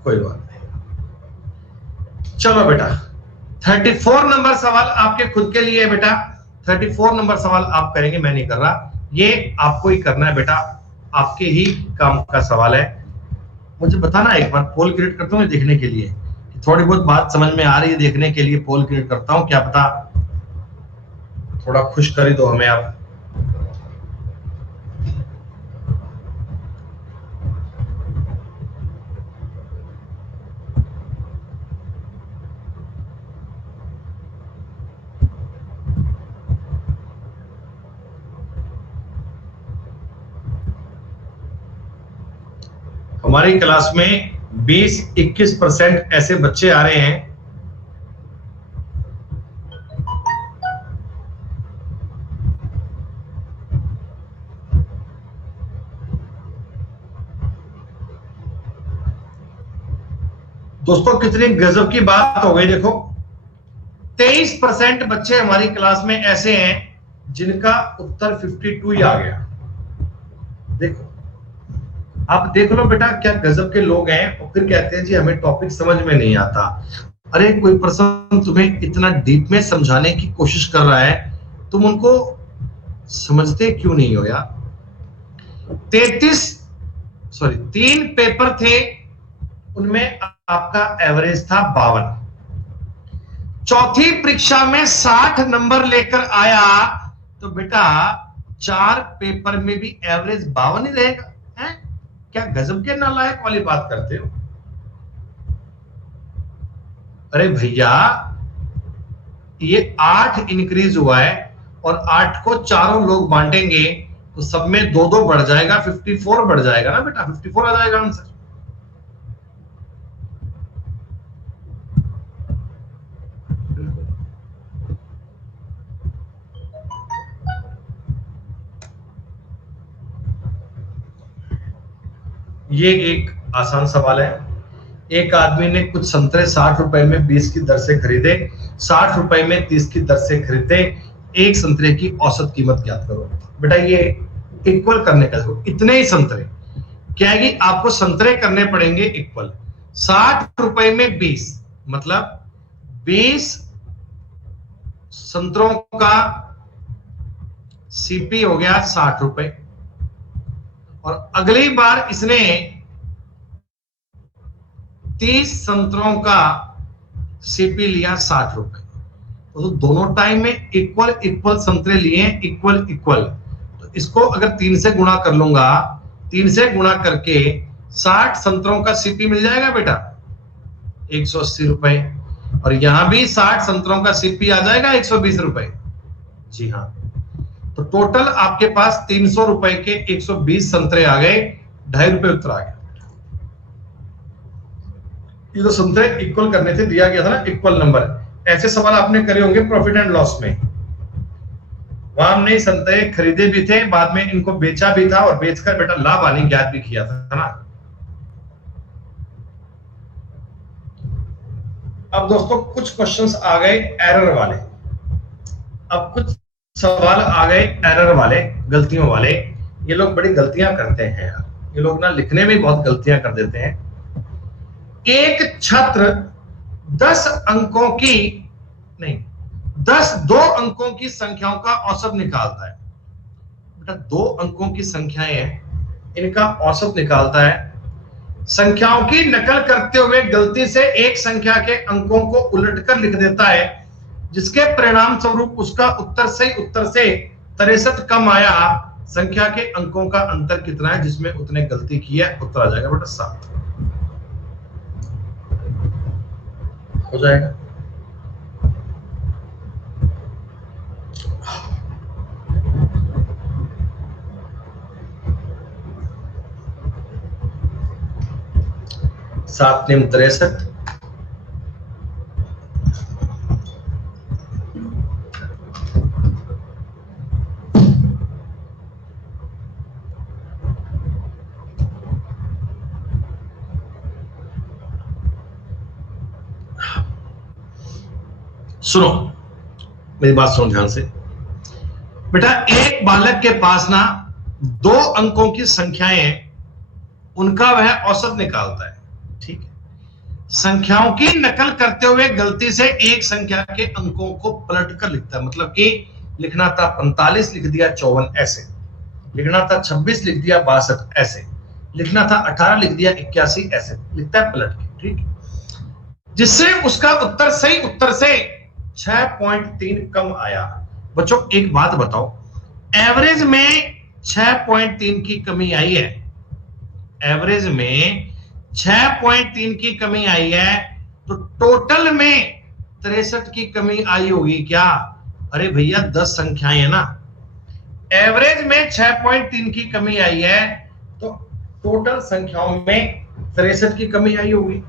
कोई बात नहीं, चलो बेटा 34 नंबर सवाल आपके खुद के लिए है बेटा। 34 नंबर सवाल आप करेंगे, मैं नहीं कर रहा, ये आपको ही करना है बेटा, आपके ही काम का सवाल है। मुझे बताना एक बार, पोल क्रिएट करता हूँ देखने के लिए, थोड़ी बहुत बात समझ में आ रही है देखने के लिए पोल क्रिएट करता हूँ, क्या पता थोड़ा खुश कर ही दो हमें आप। हमारी क्लास में 20-21% ऐसे बच्चे आ रहे हैं दोस्तों, कितनी गजब की बात हो गई। देखो 23% बच्चे हमारी क्लास में ऐसे हैं जिनका उत्तर 52 ही आ गया। देखो आप देख लो बेटा, क्या गजब के लोग हैं। और फिर कहते हैं जी हमें टॉपिक समझ में नहीं आता। अरे कोई पर्सन तुम्हें इतना डीप में समझाने की कोशिश कर रहा है, तुम उनको समझते क्यों नहीं हो यार? 3 पेपर थे, उनमें आपका एवरेज था 52। चौथी परीक्षा में 60 नंबर लेकर आया, तो बेटा 4 पेपर में भी एवरेज 52 ही रहेगा। है क्या गजब के नालायक वाली बात करते हो? अरे भैया ये 8 इंक्रीज हुआ है, और 8 को चारों लोग बांटेंगे तो सब में 2-2 बढ़ जाएगा, 54 बढ़ जाएगा ना बेटा, 54 आ जाएगा आंसर। ये एक आसान सवाल है। एक आदमी ने कुछ संतरे 60 रुपए में 20 की दर से खरीदे, 60 रुपए में 30 की दर से खरीदे, एक संतरे की औसत कीमत ज्ञात करो। बेटा ये इक्वल करने का, इतने ही संतरे, क्या है कि आपको संतरे करने पड़ेंगे इक्वल। 60 रुपए में 20 मतलब 20 संतरों का सीपी हो गया 60 रुपए, और अगली बार इसने 30 संतरों का सीपी लिया 60 रुपए। तो दोनों टाइम में इक्वल इक्वल संतरे लिए, इक्वल इक्वल। तो इसको अगर 3 से गुणा कर लूंगा, 3 से गुणा करके 60 संतरों का सीपी मिल जाएगा बेटा 180 रुपए, और यहां भी 60 संतरों का सीपी आ जाएगा 120 रुपए। जी हाँ, तो टोटल आपके पास 300 रुपए के 120 संतरे आ गए, 2.5 रुपए उत्तर आ गया। ये तो संतरे इक्वल करने थे, दिया गया था ना इक्वल नंबर। ऐसे सवाल आपने करे होंगे प्रॉफिट एंड लॉस में, वहां हमने संतरे खरीदे भी थे, बाद में इनको बेचा भी था, और बेचकर बेटा लाभ हानि ज्ञात भी किया था ना। अब दोस्तों कुछ क्वेश्चंस आ गए एरर वाले, अब कुछ सवाल आ गए एरर वाले, गलतियों वाले। ये लोग बड़ी गलतियां करते हैं यार, ये लोग ना लिखने में बहुत गलतियां कर देते हैं। एक छात्र 10 अंकों की नहीं 2 अंकों की संख्याओं का औसत निकालता है। बेटा 2 अंकों की संख्याएं हैं, इनका औसत निकालता है। संख्याओं की नकल करते हुए गलती से एक संख्या के अंकों को उलटकर लिख देता है, जिसके परिणाम स्वरूप उसका उत्तर से 63 कम आया। संख्या के अंकों का अंतर कितना है जिसमें उतने गलती की है? उत्तर आ जाएगा बेटा 7 हो जाएगा। सात निम 63, सुनो मेरी बात सुनो ध्यान से बेटा। एक बालक के पास ना 2 अंकों की संख्याएं हैं, उनका वह औसत निकालता है, ठीक है। संख्याओं की नकल करते हुए गलती से एक संख्या के अंकों को पलट कर लिखता है, मतलब कि लिखना था 45 लिख दिया 54, ऐसे लिखना था 26 लिख दिया 62, ऐसे लिखना था 18 लिख दिया 81, ऐसे लिखता है पलट के, ठीक है। जिससे उसका उत्तर सही उत्तर से 6.3 कम आया। बच्चों एक बात बताओ, एवरेज में 6.3 की कमी आई है, एवरेज में 6.3 की कमी आई है, तो टोटल में 63 की कमी आई होगी क्या? अरे भैया 10 संख्याएं है ना, एवरेज में 6.3 की कमी आई है, तो टोटल संख्याओं में 63 की कमी आई होगी।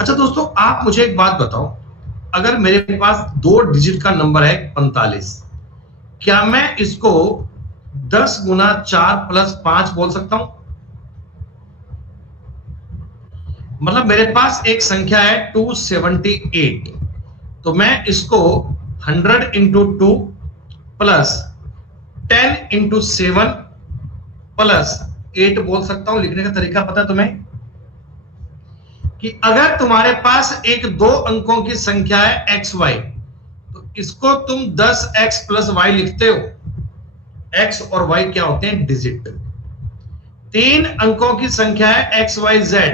अच्छा दोस्तों आप मुझे एक बात बताओ, अगर मेरे पास 2 डिजिट का नंबर है 45, क्या मैं इसको 10 गुना 4 प्लस 5 बोल सकता हूं? मतलब मेरे पास एक संख्या है 278, तो मैं इसको 100 इंटू 2 प्लस 10 इंटू 7 प्लस 8 बोल सकता हूं। लिखने का तरीका पता है तुम्हें? कि अगर तुम्हारे पास एक 2 अंकों की संख्या है XY, तो इसको तुम 10x प्लस y लिखते हो। x और y क्या होते हैं? डिजिट। 3 अंकों की संख्या है XYZ,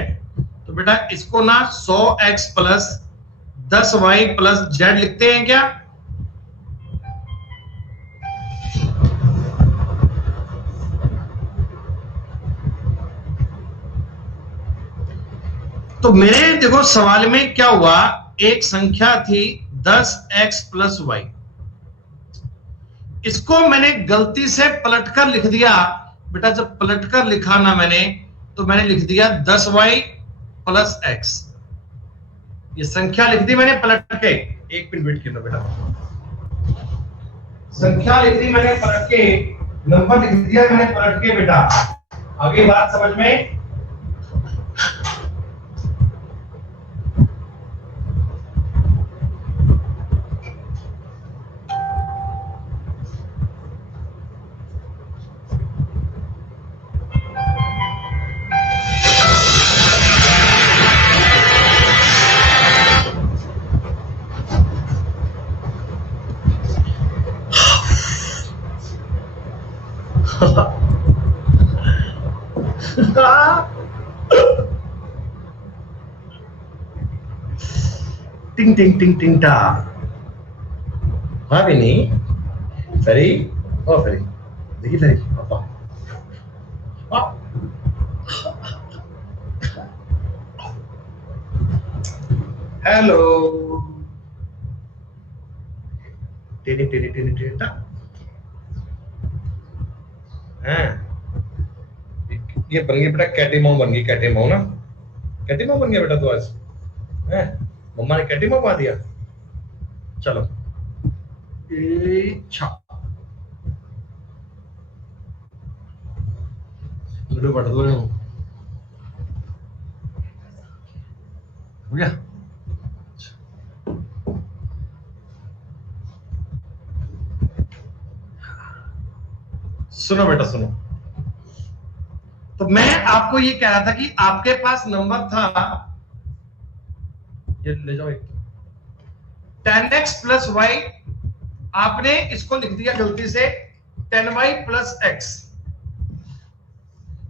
तो बेटा इसको ना 100x plus 10y plus z लिखते हैं क्या? तो मेरे देखो सवाल में क्या हुआ, एक संख्या थी 10x प्लस y, इसको मैंने गलती से पलटकर लिख दिया। बेटा जब पलटकर लिखा ना मैंने, तो मैंने लिख दिया 10y प्लस x, ये संख्या लिख दी मैंने पलट के। एक मिनट वेट कीजिए बेटा, संख्या लिख दी मैंने पलट के, नंबर लिख दिया मैंने पलट के बेटा। आगे बात समझ में? टिंग टिंग टिंग टिंग टा। हाँ भी नहीं फेरी ओ फेरी देखिए फेरी पापा हेलो टेनी टेनी टेनी टेनी टा हैं ये बन गई बेटा कैटीमो बन गई कैटीमो ना कैटीमो बन गया बेटा तो आज हैं मम्मा ने कैटीमो पा दिया चलो लड्डू बढ़ दो हो गया सुनो बेटा सुनो तो मैं आपको ये कह रहा था कि आपके पास नंबर था ये ले जाओ एक 10x प्लस वाई आपने इसको लिख दिया गलती से 10y प्लस x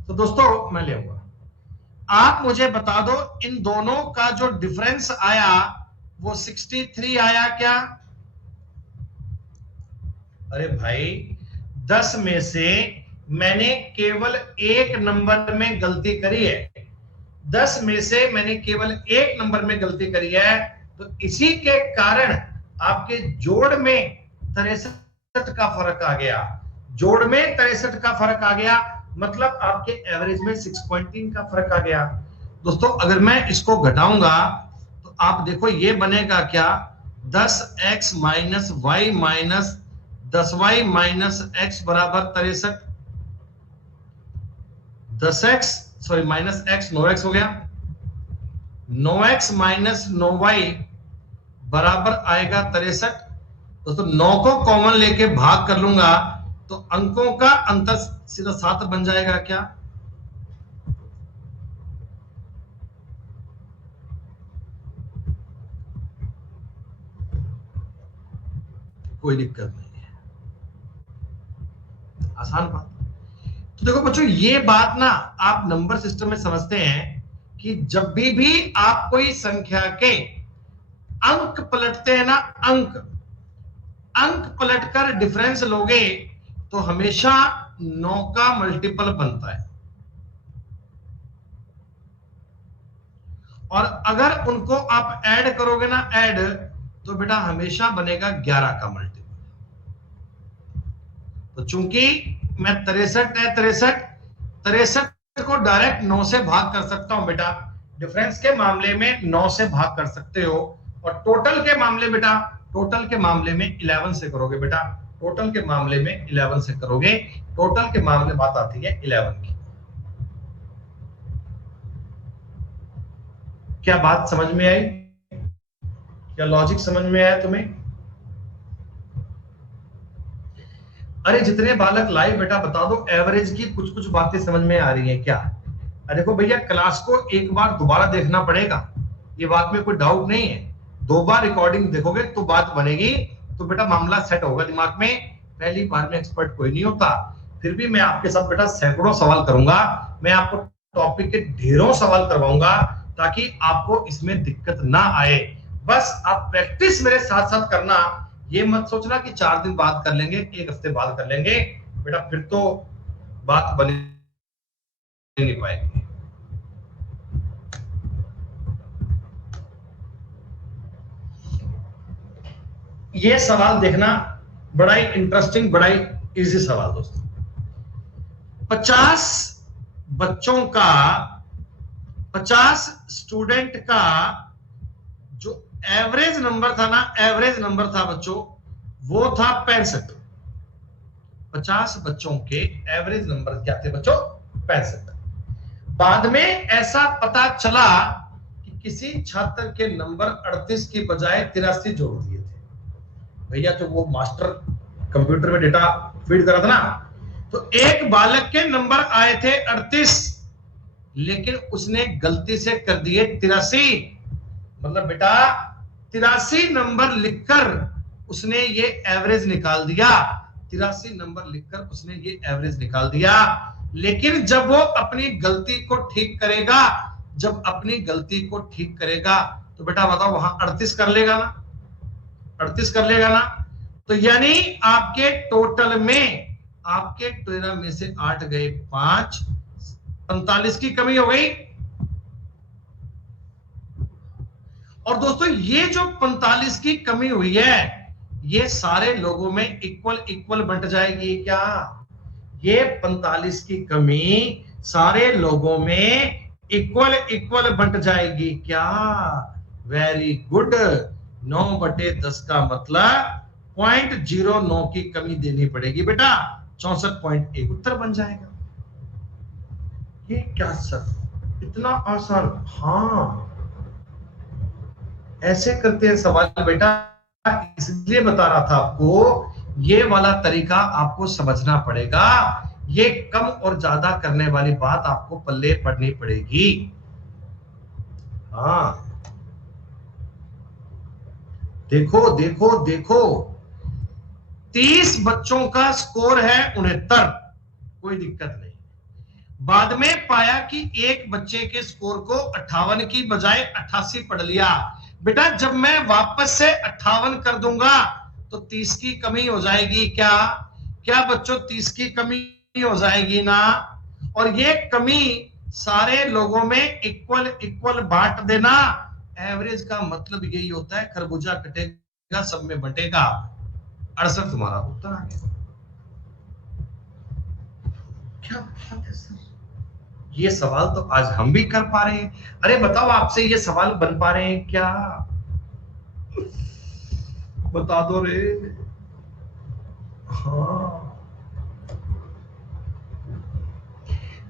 तो दोस्तों मैं ले आऊंगा आप मुझे बता दो इन दोनों का जो डिफरेंस आया वो 63 आया क्या अरे भाई 10 में से मैंने केवल एक नंबर में गलती करी है 10 में से मैंने केवल एक नंबर में गलती करी है तो इसी के कारण आपके जोड़ में 63 का फर्क आ गया जोड़ में 63 का फर्क आ गया मतलब आपके एवरेज में 6.3 का फर्क आ गया दोस्तों अगर मैं इसको घटाऊंगा तो आप देखो ये बनेगा क्या 10x minus y minus 10y minus x बराबर 63 10x sorry minus x 9x हो गया 9x माइनस 9y बराबर आएगा 63 दोस्तों 9 को कॉमन लेके भाग कर लूंगा तो अंकों का अंतर सीधा 7 बन जाएगा क्या कोई दिक्कत नहीं है आसान बात तो देखो बच्चों ये बात ना आप नंबर सिस्टम में समझते हैं कि जब भी आप कोई संख्या के अंक पलटते हैं ना अंक पलटकर डिफरेंस लोगे तो हमेशा 9 का मल्टीपल बनता है और अगर उनको आप ऐड करोगे ना ऐड तो बेटा हमेशा बनेगा 11 का मल्टीपल तो चूंकि मैं 63 को डायरेक्ट 9 से भाग कर सकता हूं बेटा डिफरेंस के मामले में 9 से भाग कर सकते हो और टोटल के मामले में 11 से करोगे बेटा टोटल के मामले में 11 से करोगे टोटल के मामले बात आती है 11 की क्या बात समझ में आई क्या लॉजिक समझ में आया तुम्हें अरे जितने बालक लाइव बेटा बता दो एवरेज की कुछ बातें समझ में आ रही हैं क्या देखो भैया क्लास को एक बार दोबारा देखना पड़ेगा ये बात में कोई डाउट नहीं है 2 बार रिकॉर्डिंग देखोगे तो बात बनेगी तो बेटा मामला सेट होगा दिमाग में पहली बार में एक्सपर्ट कोई नहीं होता फिर भी मैं आपके साथ बेटा सैकड़ों सवाल करूंगा मैं आपको टॉपिक के ढेरों सवाल करवाऊंगा ताकि आपको इसमें दिक्कत ना आए बस आप प्रैक्टिस मेरे साथ साथ करना ये मत सोचना कि 4 दिन बाद कर लेंगे 1 हफ्ते बाद कर लेंगे बेटा फिर तो बात बन नहीं पाएगी ये सवाल देखना बड़ा ही इंटरेस्टिंग बड़ा ही इजी सवाल दोस्तों 50 बच्चों का 50 स्टूडेंट का जो एवरेज नंबर था ना एवरेज नंबर था बच्चों वो था 65 50 बच्चों के एवरेज नंबर क्या थे बच्चों 65 बाद में ऐसा पता चला कि किसी छात्र के नंबर 38 की बजाय 83 जोड़ दिए थे भैया जो वो मास्टर कंप्यूटर में डेटा फीड करा था ना तो एक बालक के नंबर आए थे 38 लेकिन उसने गलती से कर दिए 83 मतलब बेटा 83 नंबर लिखकर उसने ये एवरेज निकाल दिया 83 नंबर लिखकर उसने ये एवरेज निकाल दिया लेकिन जब वो अपनी गलती को ठीक करेगा तो बेटा बताओ वहां 38 कर लेगा ना, 38 कर लेगा ना। तो यानी आपके टोटल में, आपके 13 में से 8 गए 5, 45 की कमी हो गई। और दोस्तों ये जो 45 की कमी हुई है, ये सारे लोगों में इक्वल इक्वल बंट जाएगी क्या? ये 45 की कमी सारे लोगों में इक्वल इक्वल बंट जाएगी क्या? Very good. 9/10 का मतलब 0.09 की कमी देनी पड़ेगी बेटा, 64.1 उत्तर बन जाएगा। ये क्या सर, इतना आसान? हाँ, ऐसे करते हैं सवाल बेटा, इसलिए बता रहा था आपको, ये वाला तरीका आपको समझना पड़ेगा। ये कम और ज्यादा करने वाली बात आपको पल्ले पड़नी पड़ेगी। हाँ, देखो देखो देखो, 30 बच्चों का स्कोर है 69, कोई दिक्कत नहीं। बाद में पाया कि एक बच्चे के स्कोर को 58 की बजाय 88 पढ़ लिया। बेटा जब मैं वापस से 58 कर दूंगा तो 30 की कमी हो जाएगी क्या? क्या बच्चों 30 की कमी हो जाएगी ना? और ये कमी सारे लोगों में इक्वल इक्वल बांट देना। एवरेज का मतलब यही होता है, खरबूजा कटेगा सब में बंटेगा। 68 तुम्हारा उत्तर आ गया। क्या बात है सर, ये सवाल तो आज हम भी कर पा रहे हैं। अरे बताओ, आपसे ये सवाल बन पा रहे हैं क्या? बता दो रे। हाँ,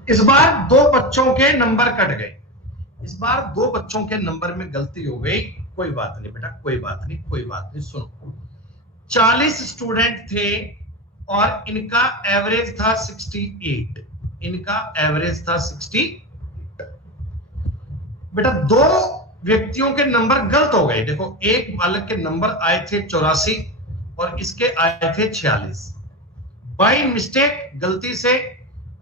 इस बार 2 बच्चों के नंबर कट गए। इस बार 2 बच्चों के नंबर में गलती हो गई। कोई बात नहीं बेटा, कोई बात नहीं, कोई बात नहीं। सुनो, 40 स्टूडेंट थे और इनका एवरेज था 68। इनका एवरेज था 68। बेटा 2 व्यक्तियों के नंबर गलत हो गए। देखो, एक बालक के नंबर आए थे 84 और इसके आए थे 46। बाय मिस्टेक, गलती से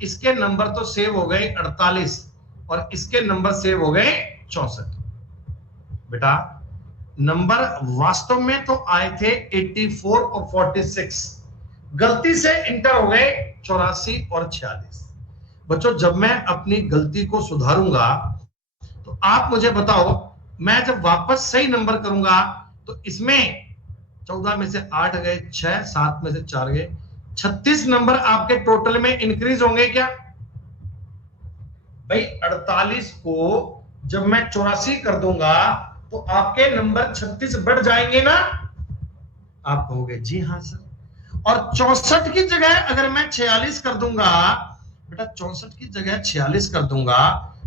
इसके नंबर तो सेव हो गए 48 और इसके नंबर सेव हो गए 64। बेटा नंबर वास्तव में तो आए थे 84 और 46, गलती से इंटर हो गए 84 और 46। बच्चों जब मैं अपनी गलती को सुधारूंगा तो आप मुझे बताओ, मैं जब वापस सही नंबर करूंगा तो इसमें 14 में से 8 गए 6, 7 में से 4 गए 36 नंबर आपके टोटल में इंक्रीज होंगे क्या? भाई 48 को जब मैं 84 कर दूंगा तो आपके नंबर 36 बढ़ जाएंगे ना? आप कहोगे जी हाँ सर। और 64 की जगह अगर मैं 46 कर दूंगा, बेटा 64 की जगह 46 कर दूंगा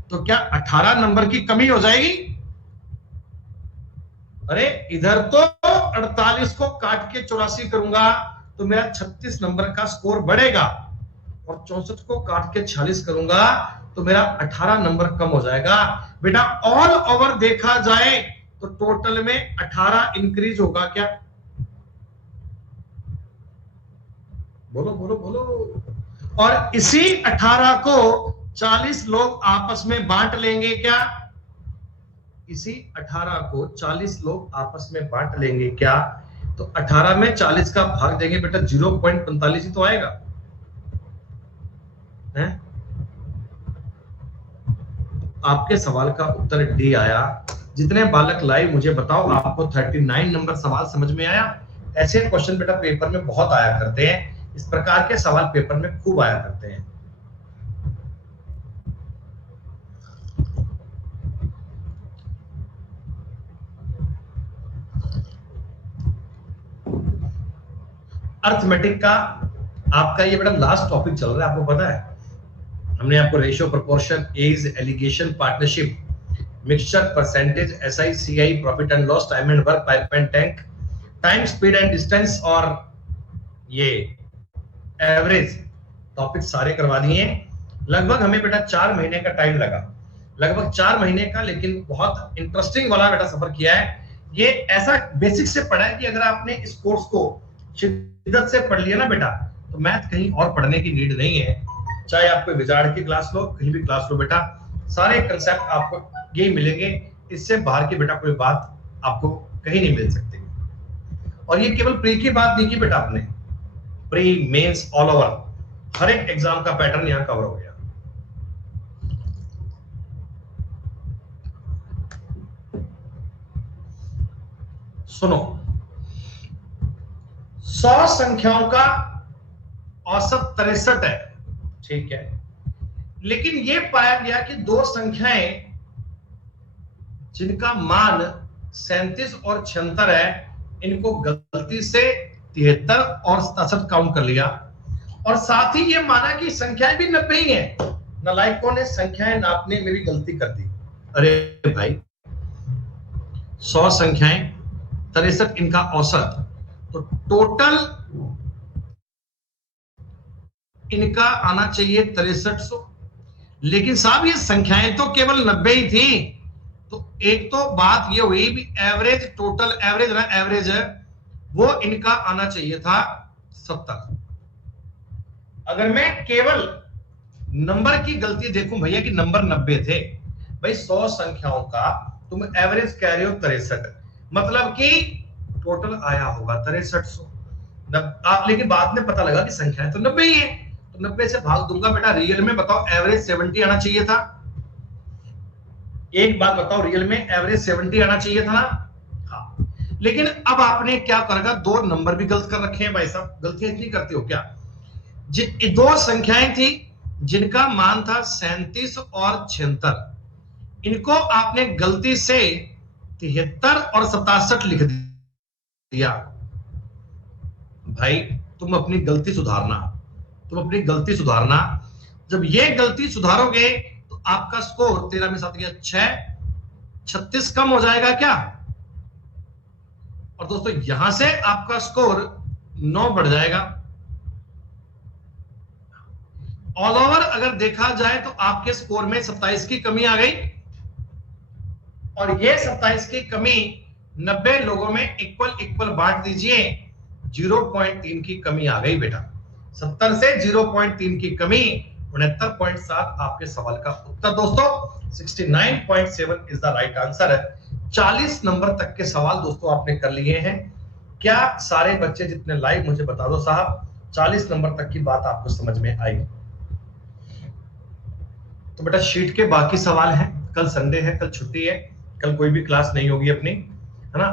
तो क्या 18 नंबर की कमी हो जाएगी? अरे इधर तो 48 को काट के 84 करूंगा तो मेरा 36 नंबर का स्कोर बढ़ेगा और 64 को काट के 46 करूंगा तो मेरा 18 नंबर कम हो जाएगा। बेटा ऑल ओवर देखा जाए तो टोटल में 18 इंक्रीज होगा क्या? बोलो बोलो बोलो। और इसी 18 को 40 लोग आपस में बांट लेंगे क्या? इसी 18 को 40 लोग आपस में बांट लेंगे क्या? तो 18 में 40 का भाग देंगे बेटा 0.45 ही तो आएगा है? आपके सवाल का उत्तर डी आया। जितने बालक लाए मुझे बताओ, आपको 39 नंबर सवाल समझ में आया? ऐसे क्वेश्चन बेटा पेपर में बहुत आया करते हैं, इस प्रकार के सवाल पेपर में खूब आया करते हैं। अर्थमेटिक का आपका ये बेटा लास्ट टॉपिक चल रहा है, आपको पता है। हमने आपको ratio, proportion, age, alligation, partnership, mixture, percentage, SI, CI, profit and loss, time and work, pipe and tank, time, speed and distance और ये एवरेज टॉपिक सारे करवा दिए। लगभग हमें बेटा 4 महीने का टाइम लगा, लगभग 4 महीने का, लेकिन बहुत इंटरेस्टिंग वाला बेटा सफर किया है। ये ऐसा बेसिक से पढ़ा है कि अगर आपने इस कोर्स को शिद्दत से पढ़ लिया ना बेटा तो मैथ कहीं और पढ़ने की नीड नहीं है। चाहे आप कोई विजार्ड की क्लास लो, कहीं भी क्लास लो बेटा, सारे कंसेप्ट आपको यही मिलेंगे। इससे बाहर की बेटा कोई बात आपको कहीं नहीं मिल सकती। और ये केवल प्री की बात नहीं की बेटा, आपने प्री मेंस ऑल ओवर हर एक एग्जाम का पैटर्न यहां कवर हो गया। सुनो, 100 संख्याओं का औसत 63 है, ठीक है, लेकिन यह पाया गया कि दो संख्याएं जिनका मान 37 और 76 है, इनको गलती से 73 और 67 काउंट कर लिया, और साथ ही ये माना कि संख्याएं भी 90 ही हैं। नालायकों ने संख्याएं नापने में भी गलती कर दी। अरे भाई, 100 संख्याएं, 63 इनका औसत, तो टोटल इनका आना चाहिए 6300, लेकिन साहब ये संख्याएं तो केवल 90 ही थी। तो एक तो बात ये हुई भी एवरेज, टोटल एवरेज ना, एवरेज है वो इनका आना चाहिए था 70। अगर मैं केवल नंबर की गलती देखूं भैया कि नंबर 90 थे, भाई 100 संख्याओं का तुम एवरेज कह रहे हो 63, मतलब कि टोटल आया होगा 6300। लेकिन बाद में पता लगा कि संख्याएं तो 90 ही है, तो 90 से भाग दूंगा बेटा। रियल में बताओ एवरेज 70 आना चाहिए था। एक बात बताओ, रियल में एवरेज 70 आना चाहिए था ना? हाँ, लेकिन अब आपने क्या करेगा, दो नंबर भी गलत कर रखे हैं भाई साहब। गलतियां इतनी करते हो क्या? दो संख्याएं थी जिनका मान था 37 और 76, इनको आपने गलती से 73 और 67 लिख दिया। भाई तुम अपनी गलती सुधारना, तुम अपनी गलती सुधारना। जब ये गलती सुधारोगे तो आपका स्कोर 13 में 7 गया 6, 36 कम हो जाएगा क्या? और दोस्तों यहां से आपका स्कोर 9 बढ़ जाएगा। ऑल ओवर अगर देखा जाए तो आपके स्कोर में 27 की कमी आ गई, और ये 27 की कमी 90 लोगों में इक्वल इक्वल बांट दीजिए, 0.3 की कमी आ गई बेटा। 70 से 0.3 की कमी, 69.7 आपके सवाल का उत्तर दोस्तों। 69.7 is the right answer. 40 number तक के सवाल दोस्तों आपने कर लिए हैं। क्या सारे बच्चे जितने लाइव, मुझे बता दो साहब, 40 नंबर तक की बात आपको समझ में आई? तो बेटा शीट के बाकी सवाल हैं, कल संडे है, कल छुट्टी है, कल कोई भी क्लास नहीं होगी अपनी, है ना?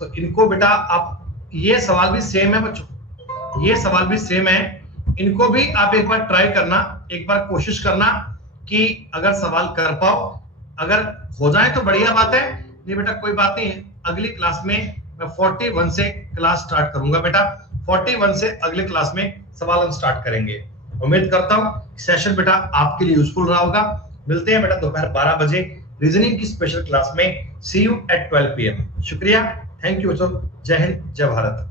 तो इनको बेटा आप, ये सवाल भी सेम है बच्चों, ये सवाल भी सेम है, इनको भी आप एक बार ट्राई करना, एक बार कोशिश करना कि अगर सवाल कर पाओ, अगर हो जाए तो बढ़िया बात है, नहीं बेटा कोई बात नहीं है। अगली क्लास में मैं 41 से क्लास स्टार्ट करूंगा बेटा, 41 से अगले क्लास में सवाल हम स्टार्ट करेंगे। उम्मीद करता हूं सेशन बेटा आपके लिए यूजफुल रहा होगा। मिलते हैं बेटा दोपहर 12 बजे रीजनिंग की स्पेशल क्लास में। सी यू एट 12 PM। शुक्रिया, थैंक यू बच्चों, जय हिंद, जय भारत।